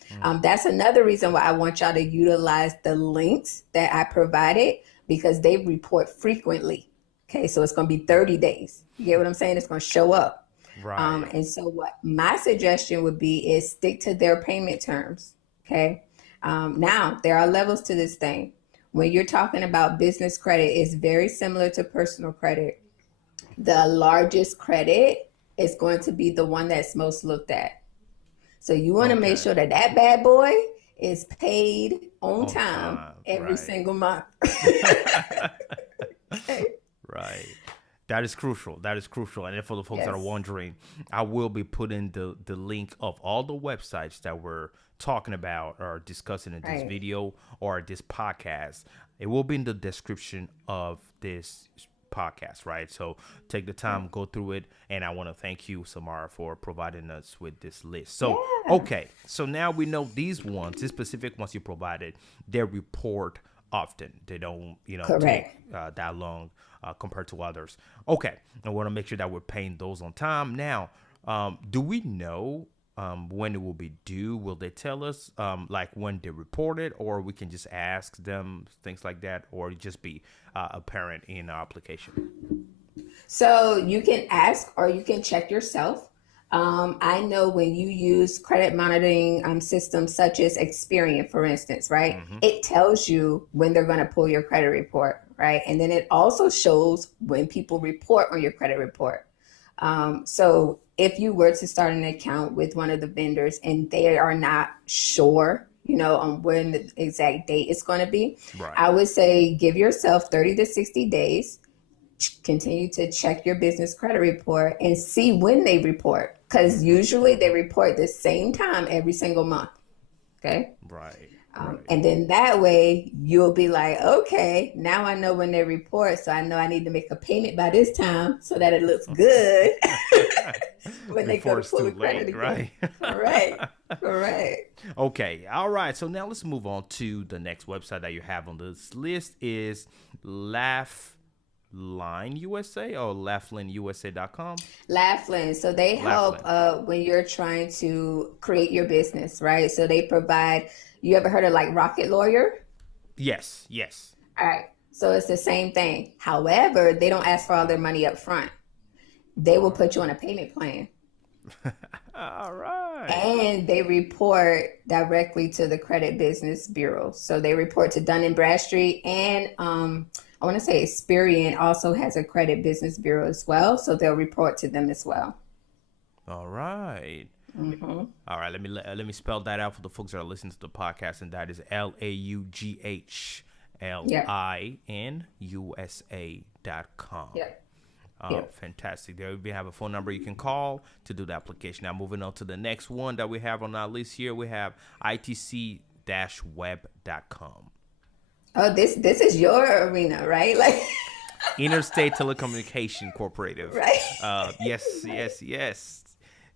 That's another reason why I want y'all to utilize the links that I provided, because they report frequently, okay? So it's gonna be 30 days. You get what I'm saying? It's gonna show up. Right. And so what my suggestion would be is stick to their payment terms, okay? Now, there are levels to this thing. When you're talking about business credit, it's very similar to personal credit. The largest credit is going to be the one that's most looked at. So you want to make sure that that bad boy is paid on time every single month. Okay. Right. That is crucial. And then for the folks that are wondering, I will be putting the link of all the websites that we're talking about or discussing in this video or this podcast. It will be in the description of this podcast, right? So take the time, go through it, and I want to thank you, Samara, for providing us with this list. So okay, so now we know these specific ones you provided, they report often. They don't, take that long compared to others. Okay, I want to make sure that we're paying those on time. Now, do we know when it will be due? Will they tell us like when they report it, or we can just ask them things like that, or just be apparent in our application? So you can ask or you can check yourself. I know when you use credit monitoring systems such as Experian, for instance, right? It tells you when they're going to pull your credit report, right? And then it also shows when people report on your credit report. So if you were to start an account with one of the vendors and they are not sure, on when the exact date is going to be, Right. I would say give yourself 30 to 60 days. Continue to check your business credit report and see when they report, because usually they report the same time every single month. Okay. Right. And then that way you'll be like, okay, now I know when they report, so I know I need to make a payment by this time so that it looks good when they go Before to it's pull the too credit late, again. right? Correct. Okay. All right. So now let's move on to the next website that you have on this list is Laughline USA or laughlineusa.com. Laughline. So they help when you're trying to create your business, right? So they provide, you ever heard of like Rocket Lawyer? Yes. All right. So it's the same thing. However, they don't ask for all their money up front. They will put you on a payment plan. All right. And they report directly to the Credit Business Bureau. So they report to Duns and Bradstreet, and I want to say Experian also has a Credit Business Bureau as well. So they'll report to them as well. All right. All right. Let me spell that out for the folks that are listening to the podcast, and that is LAUGHLINUSA.com. Yep. Fantastic. There we have a phone number you can call to do the application. Now, moving on to the next one that we have on our list here, we have ITC-Web.com. Oh, this is your arena, right? Like Interstate Telecommunication Corporative. Right. Yes.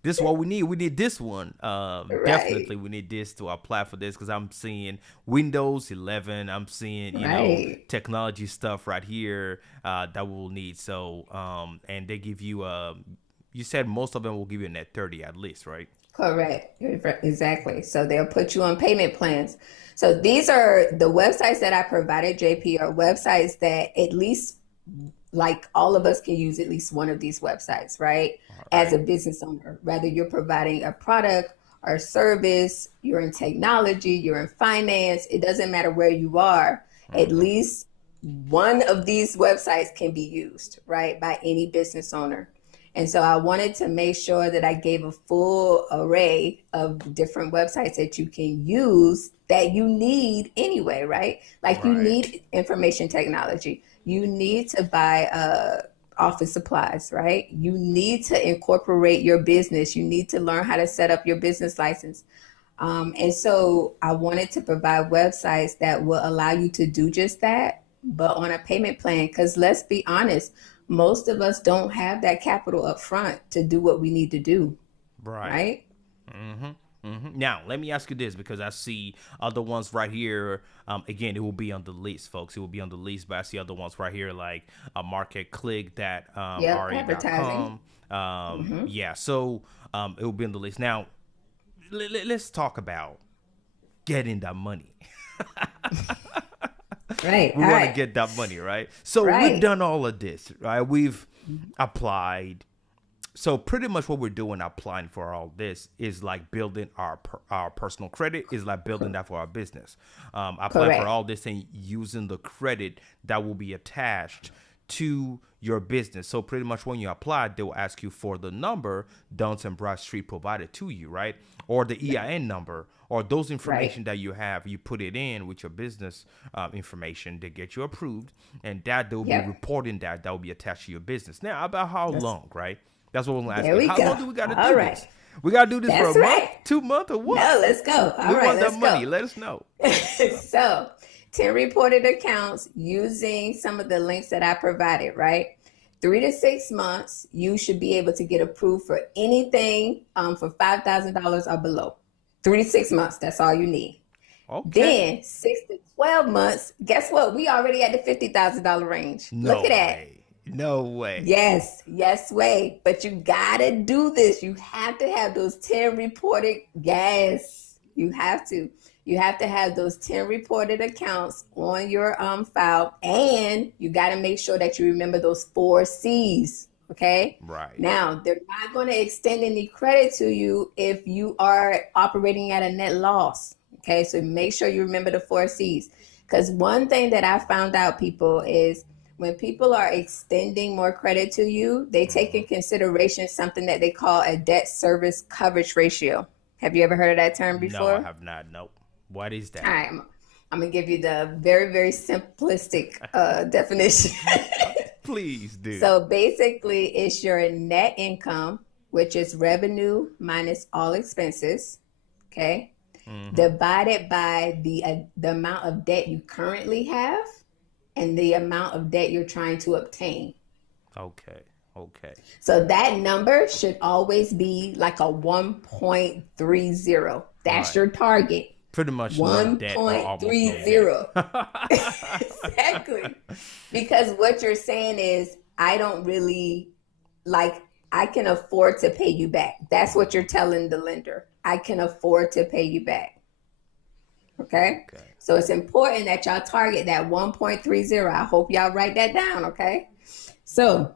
This is what we need. We need this one. Definitely, we need this to apply for this, because I'm seeing Windows 11. I'm seeing, technology stuff right here that we'll need. So, and they give you, you said most of them will give you a net 30 at least, right? Correct. Exactly. So they'll put you on payment plans. So these are the websites that I provided, JP, are websites that at least like all of us can use at least one of these websites, right? As a business owner, whether you're providing a product or service, you're in technology, you're in finance, it doesn't matter where you are, at least one of these websites can be used, right, by any business owner. And so I wanted to make sure that I gave a full array of different websites that you can use that you need anyway, right? Like you need information technology. You need to buy office supplies, right? You need to incorporate your business. You need to learn how to set up your business license. And so I wanted to provide websites that will allow you to do just that, but on a payment plan. Because let's be honest, most of us don't have that capital up front to do what we need to do. Right? Now, let me ask you this, because I see other ones right here. Again, it will be on the list, folks. It will be on the list, but I see other ones right here, like Market Click, that advertising. Yeah, so it will be on the list. Now, let's talk about getting that money. Right. We want to get that money, right? So we've done all of this, right? We've applied. So pretty much what we're doing applying for all this is like building our personal credit, is like building that for our business. Applying for all this and using the credit that will be attached to your business. So pretty much when you apply, they will ask you for the number Duns and Bradstreet provided to you, right? Or the EIN number, or those information that you have, you put it in with your business information to get you approved, and that they'll be reporting that will be attached to your business. Now, about how long, right? That's what we're asking. How long do we got to do this? We got to do this for a month, 2 months, or what? No, let's go. We want that money. Let us know. So 10 reported accounts using some of the links that I provided, right? 3 to 6 months, you should be able to get approved for anything for $5,000 or below. 3 to 6 months, that's all you need. Okay. Then 6 to 12 months, guess what? We already at the $50,000 range. No Look at that. way. No way. Yes way. But you gotta do this. You have to have those 10 reported. Yes, you have to. You have to have those 10 reported accounts on your file, and you got to make sure that you remember those 4 C's. Okay. Right. Now, they're not going to extend any credit to you if you are operating at a net loss. Okay. So make sure you remember the 4 C's. Because one thing that I found out, people, is when people are extending more credit to you, they take in consideration something that they call a debt service coverage ratio. Have you ever heard of that term before? No, I have not. Nope. What is that? All right, I'm going to give you the very, very simplistic definition. Please do. So basically, it's your net income, which is revenue minus all expenses, okay, divided by the amount of debt you currently have and the amount of debt you're trying to obtain. Okay. So that number should always be like a 1.30. That's Right. your target. Pretty much no debt or almost no 1.30. debt. Exactly. Because what you're saying is, I don't really, like, I can afford to pay you back. That's what you're telling the lender. I can afford to pay you back. Okay? So it's important that y'all target that 1.30. I hope y'all write that down, okay? So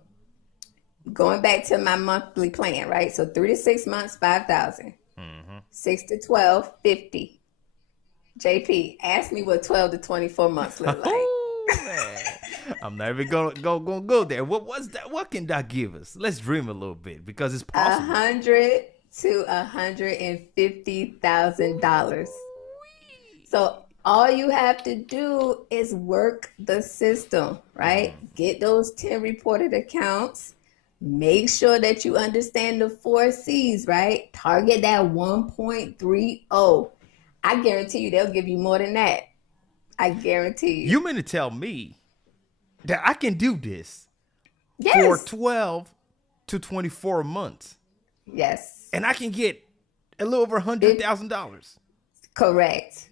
going back to my monthly plan, right? So 3 to 6 months, 5,000. 6 to 12, 50. JP, ask me what 12 to 24 months look like. Man. I'm not even gonna go there. What was that? What can that give us? Let's dream a little bit, because it's possible. $100,000 to $150,000. So all you have to do is work the system, right? Get those 10 reported accounts. Make sure that you understand the 4 C's, right? Target that 1.30. I guarantee you they'll give you more than that. I guarantee you. You mean to tell me that I can do this Yes. for 12 to 24 months, Yes. and I can get a little over $100,000? Correct.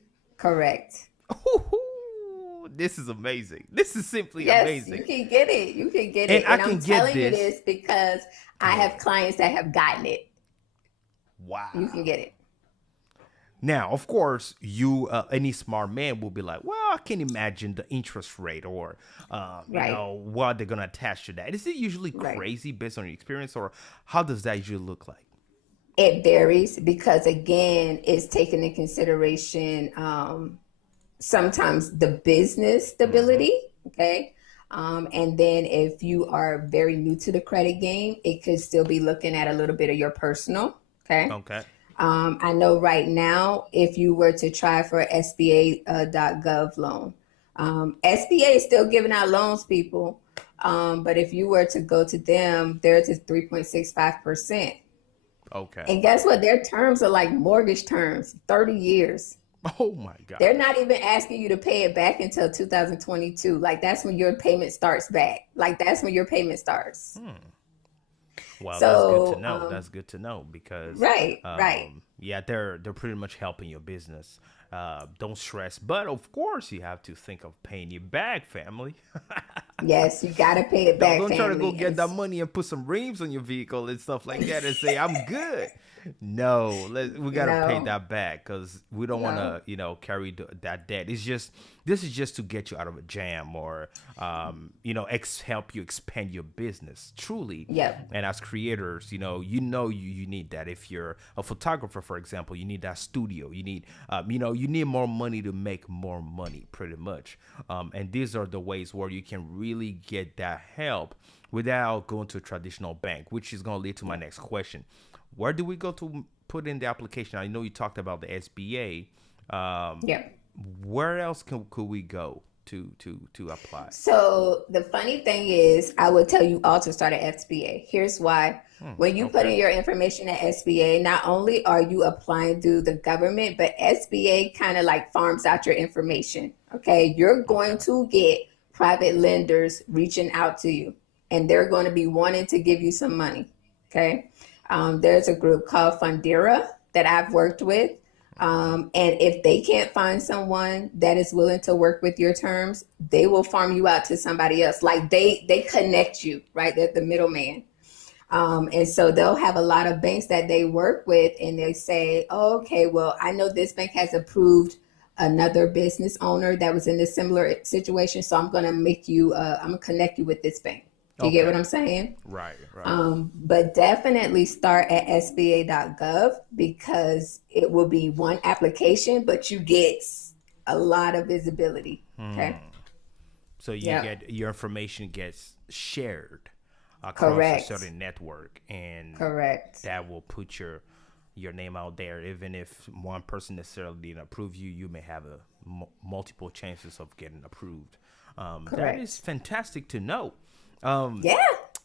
This is amazing. This is simply Yes, amazing. you can get it. You can get it. And I can I'm get telling you this. this because I have clients that have gotten it. Wow. You can get it. Now, of course, any smart man will be like, well, I can imagine the interest rate or, you Right. know, what they're going to attach to that. Is it usually Right. crazy based on your experience, or how does that usually look like? It varies because, again, it's taken into consideration sometimes the business stability, okay? And then if you are very new to the credit game, it could still be looking at a little bit of your personal, okay? Okay. I know right now, if you were to try for an SBA.gov loan, SBA is still giving out loans, people. But if you were to go to them, theirs is 3.65%. Okay. And guess what? Their terms are like mortgage terms, 30 years. Oh my God. They're not even asking you to pay it back until 2022. Like, that's when your payment starts back. Like, that's when your payment starts. Well, So, that's good to know. That's good to know, because right. yeah, they're pretty much helping your business. Don't stress, but of course you have to think of paying it back, family. Yes, you got to pay it back. Don't try to go family. get that money and put some rims on your vehicle and stuff like that and say I'm good. No, we gotta pay No. that back, because we don't want to, carry that debt. This is just to get you out of a jam, or help you expand your business truly. Yep. And as creators, you need that. If you're a photographer, for example, you need that studio. You need you need more money to make more money, pretty much. And these are the ways where you can really get that help without going to a traditional bank, which is going to lead to my next question. Where do we go to put in the application? I know you talked about the SBA. Yeah. Where else could we go to apply? So the funny thing is, I would tell you all to start at SBA. Here's why. When you put in your information at SBA, not only are you applying through the government, but SBA kind of like farms out your information. Okay. You're going to get private lenders reaching out to you, and they're going to be wanting to give you some money. Okay. There's a group called Fundera that I've worked with. And if they can't find someone that is willing to work with your terms, they will farm you out to somebody else. Like they connect you, right? They're the middleman. And so they'll have a lot of banks that they work with, and they say, oh, okay, well, I know this bank has approved another business owner that was in a similar situation. So I'm going to I'm going to connect you with this bank. Do you get what I'm saying? Right. But definitely start at SBA.gov, because it will be one application, but you get a lot of visibility. Okay. So get your information gets shared across Correct. a certain network, and Correct. that will put your name out there. Even if one person necessarily didn't approve you, you may have multiple chances of getting approved. That is fantastic to know. Yeah.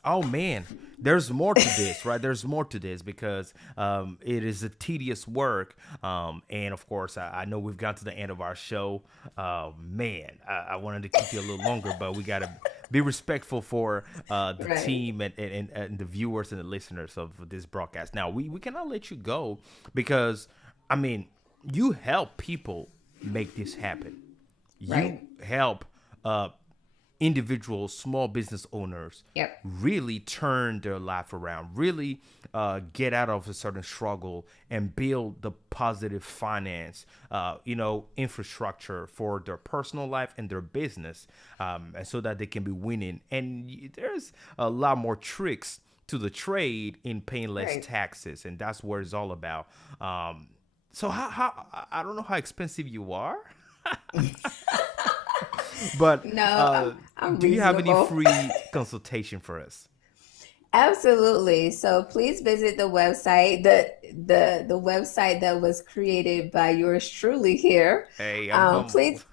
Oh man, there's more to this, right? There's more to this because it is a tedious work, and of course, I know we've got to the end of our show. Man, I wanted to keep you a little longer, but we gotta be respectful for the team and the viewers and the listeners of this broadcast. Now, we cannot let you go because, I mean, you help people make this happen. You help individuals, small business owners, really turn their life around, really get out of a certain struggle and build the positive finance, infrastructure for their personal life and their business, and so that they can be winning. And there's a lot more tricks to the trade in paying less taxes, and that's what it's all about. So how I don't know how expensive you are. But no, I'm do you have any reasonable. free consultation for us? Absolutely. So please visit the website, the website that was created by yours truly here. Hey, I'm please,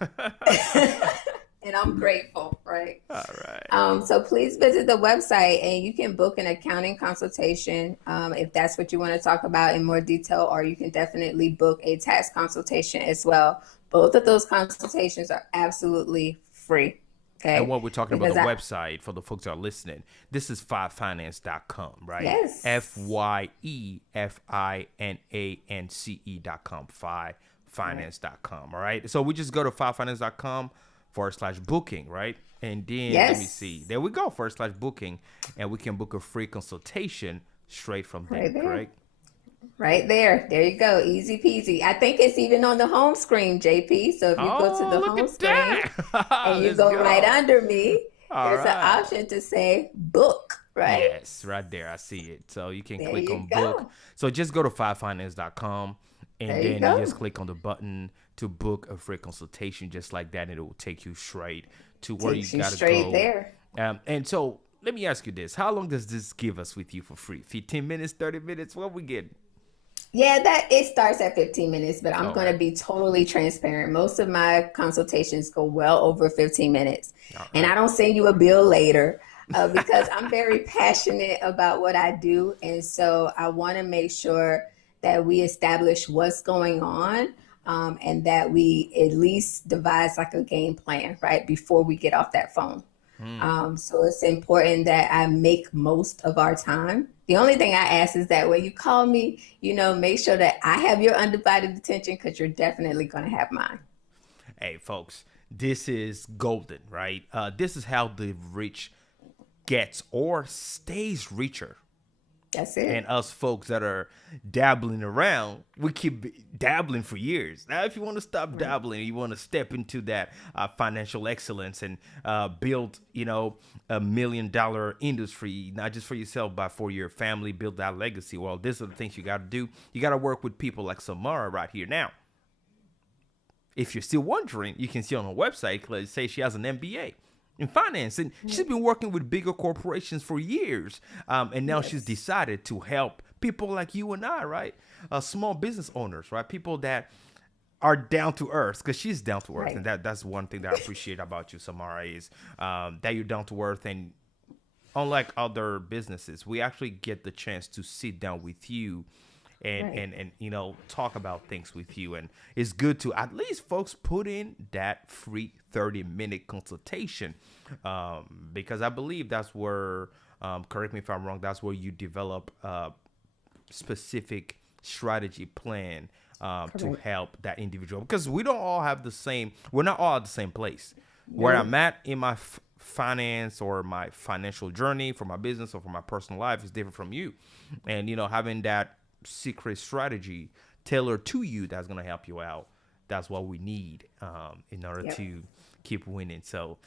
and I'm grateful, right? All right. So please visit the website, and you can book an accounting consultation if that's what you want to talk about in more detail, or you can definitely book a tax consultation as well. Both of those consultations are absolutely free. Okay. And what we're talking about, the website for the folks that are listening, this is fivefinance.com, right? Yes. FYEFINANCE.com, fivefinance.com. All right. So we just go to fivefinance.com/booking, right? And then let me see. There we go, /booking. And we can book a free consultation straight from there, correct? Right there. There you go. Easy peasy. I think it's even on the home screen, JP. So if you go to the home screen and you go right under me, there's an option to say book, right? Yes, right there. I see it. So you can click on book. So just go to fivefinance.com and then you just click on the button to book a free consultation just like that, and it will take you straight to where you got to go. Straight there. And so let me ask you this. How long does this give us with you for free? 15 minutes, 30 minutes? What we get? Yeah, it starts at 15 minutes, but I'm going to be totally transparent. Most of my consultations go well over 15 minutes. And I don't send you a bill later because I'm very passionate about what I do. And so I want to make sure that we establish what's going on and that we at least devise like a game plan, right, before we get off that phone. So it's important that I make most of our time. The only thing I ask is that when you call me, make sure that I have your undivided attention, because you're definitely going to have mine. Hey, folks, this is golden, right? This is how the rich gets or stays richer. That's it. And us folks that are dabbling around, we keep dabbling for years. Now, if you want to stop dabbling, you want to step into that financial excellence and build, a $1 million industry, not just for yourself, but for your family, build that legacy. Well, these are the things you got to do. You got to work with people like Samara right here. Now, if you're still wondering, you can see on her website, let's say she has an MBA in finance, and she's been working with bigger corporations for years, and now she's decided to help people like you and I, right? Small business owners, right? People that are down to earth, because she's down to earth, Right. and that's one thing that I appreciate about you, Samara, is that you're down to earth. And unlike other businesses, we actually get the chance to sit down with you and Right. and you know, talk about things with you. And it's good to at least folks put in that free 30-minute consultation, because I believe that's where, correct me if I'm wrong, that's where you develop a specific strategy plan to Correct. help that individual, because we don't all have the same, we're not all at the same place. Where No. I'm at in my finance or my financial journey for my business or for my personal life is different from you. And, you know, having that secret strategy tailored to you that's going to help you out, that's what we need in order Yep. to keep winning. So,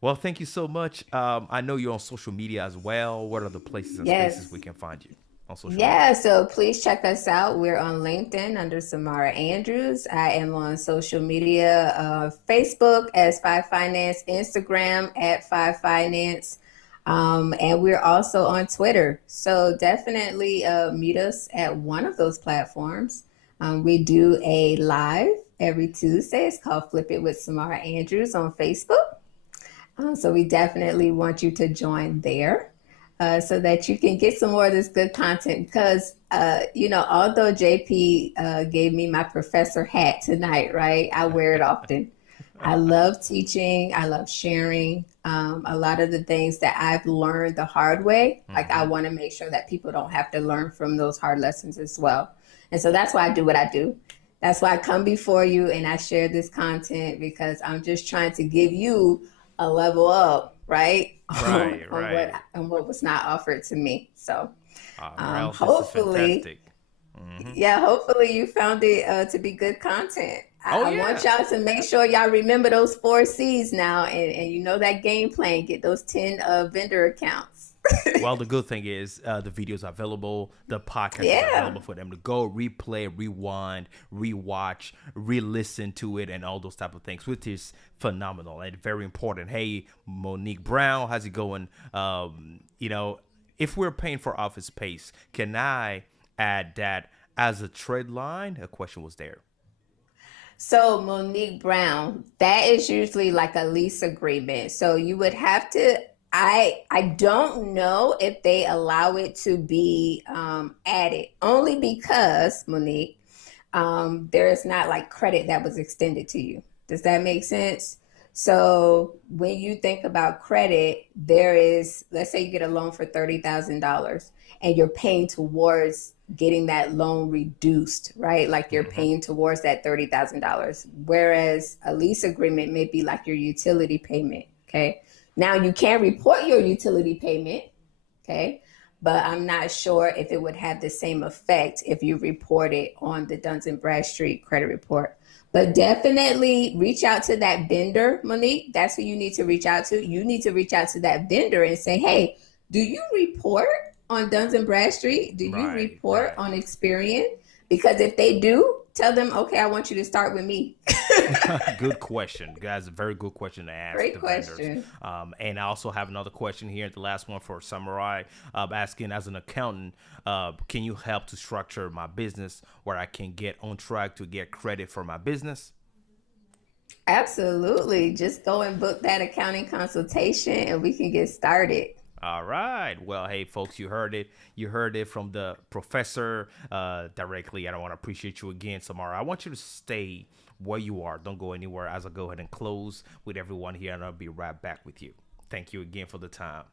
well, thank you so much. I know you're on social media as well. What are the places and Yes. spaces we can find you on social media? Yeah, so please check us out. We're on LinkedIn under Samara Andrews. I am on social media, Facebook as Five Finance, Instagram at Five Finance, and we're also on Twitter. So definitely meet us at one of those platforms. We do a live every Tuesday. It's called Flip It with Samara Andrews on Facebook. So we definitely want you to join there. So that you can get some more of this good content, because, you know, although JP gave me my professor hat tonight, right? I wear it often. I love teaching. I love sharing a lot of the things that I've learned the hard way. Like, I want to make sure that people don't have to learn from those hard lessons as well. And so that's why I do what I do. That's why I come before you and I share this content, because I'm just trying to give you a level up, right? Right, on right. what was not offered to me. So Ralph, this is hopefully, fantastic. yeah, hopefully you found it to be good content. Oh, I want yeah. y'all to make sure y'all remember those 4 C's now, and you know that game plan. Get those 10 vendor accounts. Well, the good thing is the videos are available. The podcast is Yeah. available for them to go replay, rewind, rewatch, re-listen to it, and all those type of things, which is phenomenal and very important. Hey, Monique Brown, how's it going? You know, if we're paying for office space, can I add that as a trade line? A question was there. So Monique Brown, that is usually like a lease agreement. So you would have to, I don't know if they allow it to be added, only because, Monique, there is not like credit that was extended to you. Does that make sense? So when you think about credit, there is, let's say you get a loan for $30,000 and you're paying towards getting that loan reduced, right? Like you're paying towards that $30,000. Whereas a lease agreement may be like your utility payment, okay? Now you can report your utility payment, okay? But I'm not sure if it would have the same effect if you report it on the Duns and Bradstreet credit report. But definitely reach out to that vendor, Monique. That's who you need to reach out to. You need to reach out to that vendor and say, hey, do you report on Duns and Bradstreet? Do you Right, report right. on Experian? Because if they do, tell them, okay, I want you to start with me. Good question, guys. A very good question to ask Great the question. vendors. And I also have another question here, the last one for Samurai, asking, as an accountant, can you help to structure my business where I can get on track to get credit for my business? Absolutely. Just go and book that accounting consultation and we can get started. All right. Well, hey, folks, you heard it. You heard it from the professor directly. And I want to appreciate you again, Samara. I want you to stay where you are. Don't go anywhere as I go ahead and close with everyone here, and I'll be right back with you. Thank you again for the time.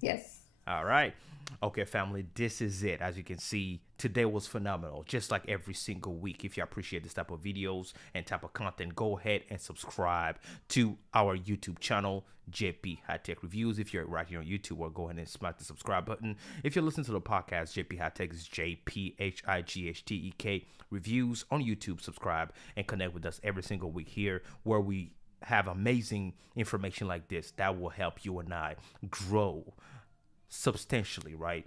Yes. All right. Okay, family, this is it. As you can see, today was phenomenal, just like every single week. If you appreciate this type of videos and type of content, go ahead and subscribe to our YouTube channel, JP High Tech Reviews. If you're right here on YouTube, or go ahead and smash the subscribe button. If you're listening to the podcast, JP High Tech is JPHIGHTEK Reviews on YouTube. Subscribe and connect with us every single week here, where we have amazing information like this that will help you and I grow substantially, right?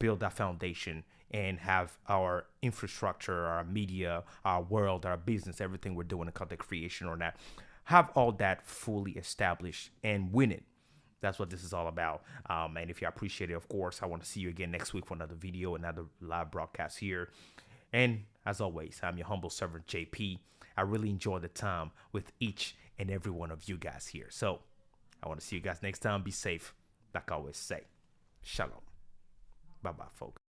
Build that foundation and have our infrastructure, our media, our world, our business, everything we're doing in content creation or not, have all that fully established and win it. That's what this is all about. And if you appreciate it, of course, I want to see you again next week for another video, another live broadcast here. And As always, I'm your humble servant, JP. I really enjoy the time with each and every one of you guys here. So I want to see you guys next time. Be safe. Like I always say, shalom. Bye-bye, folks.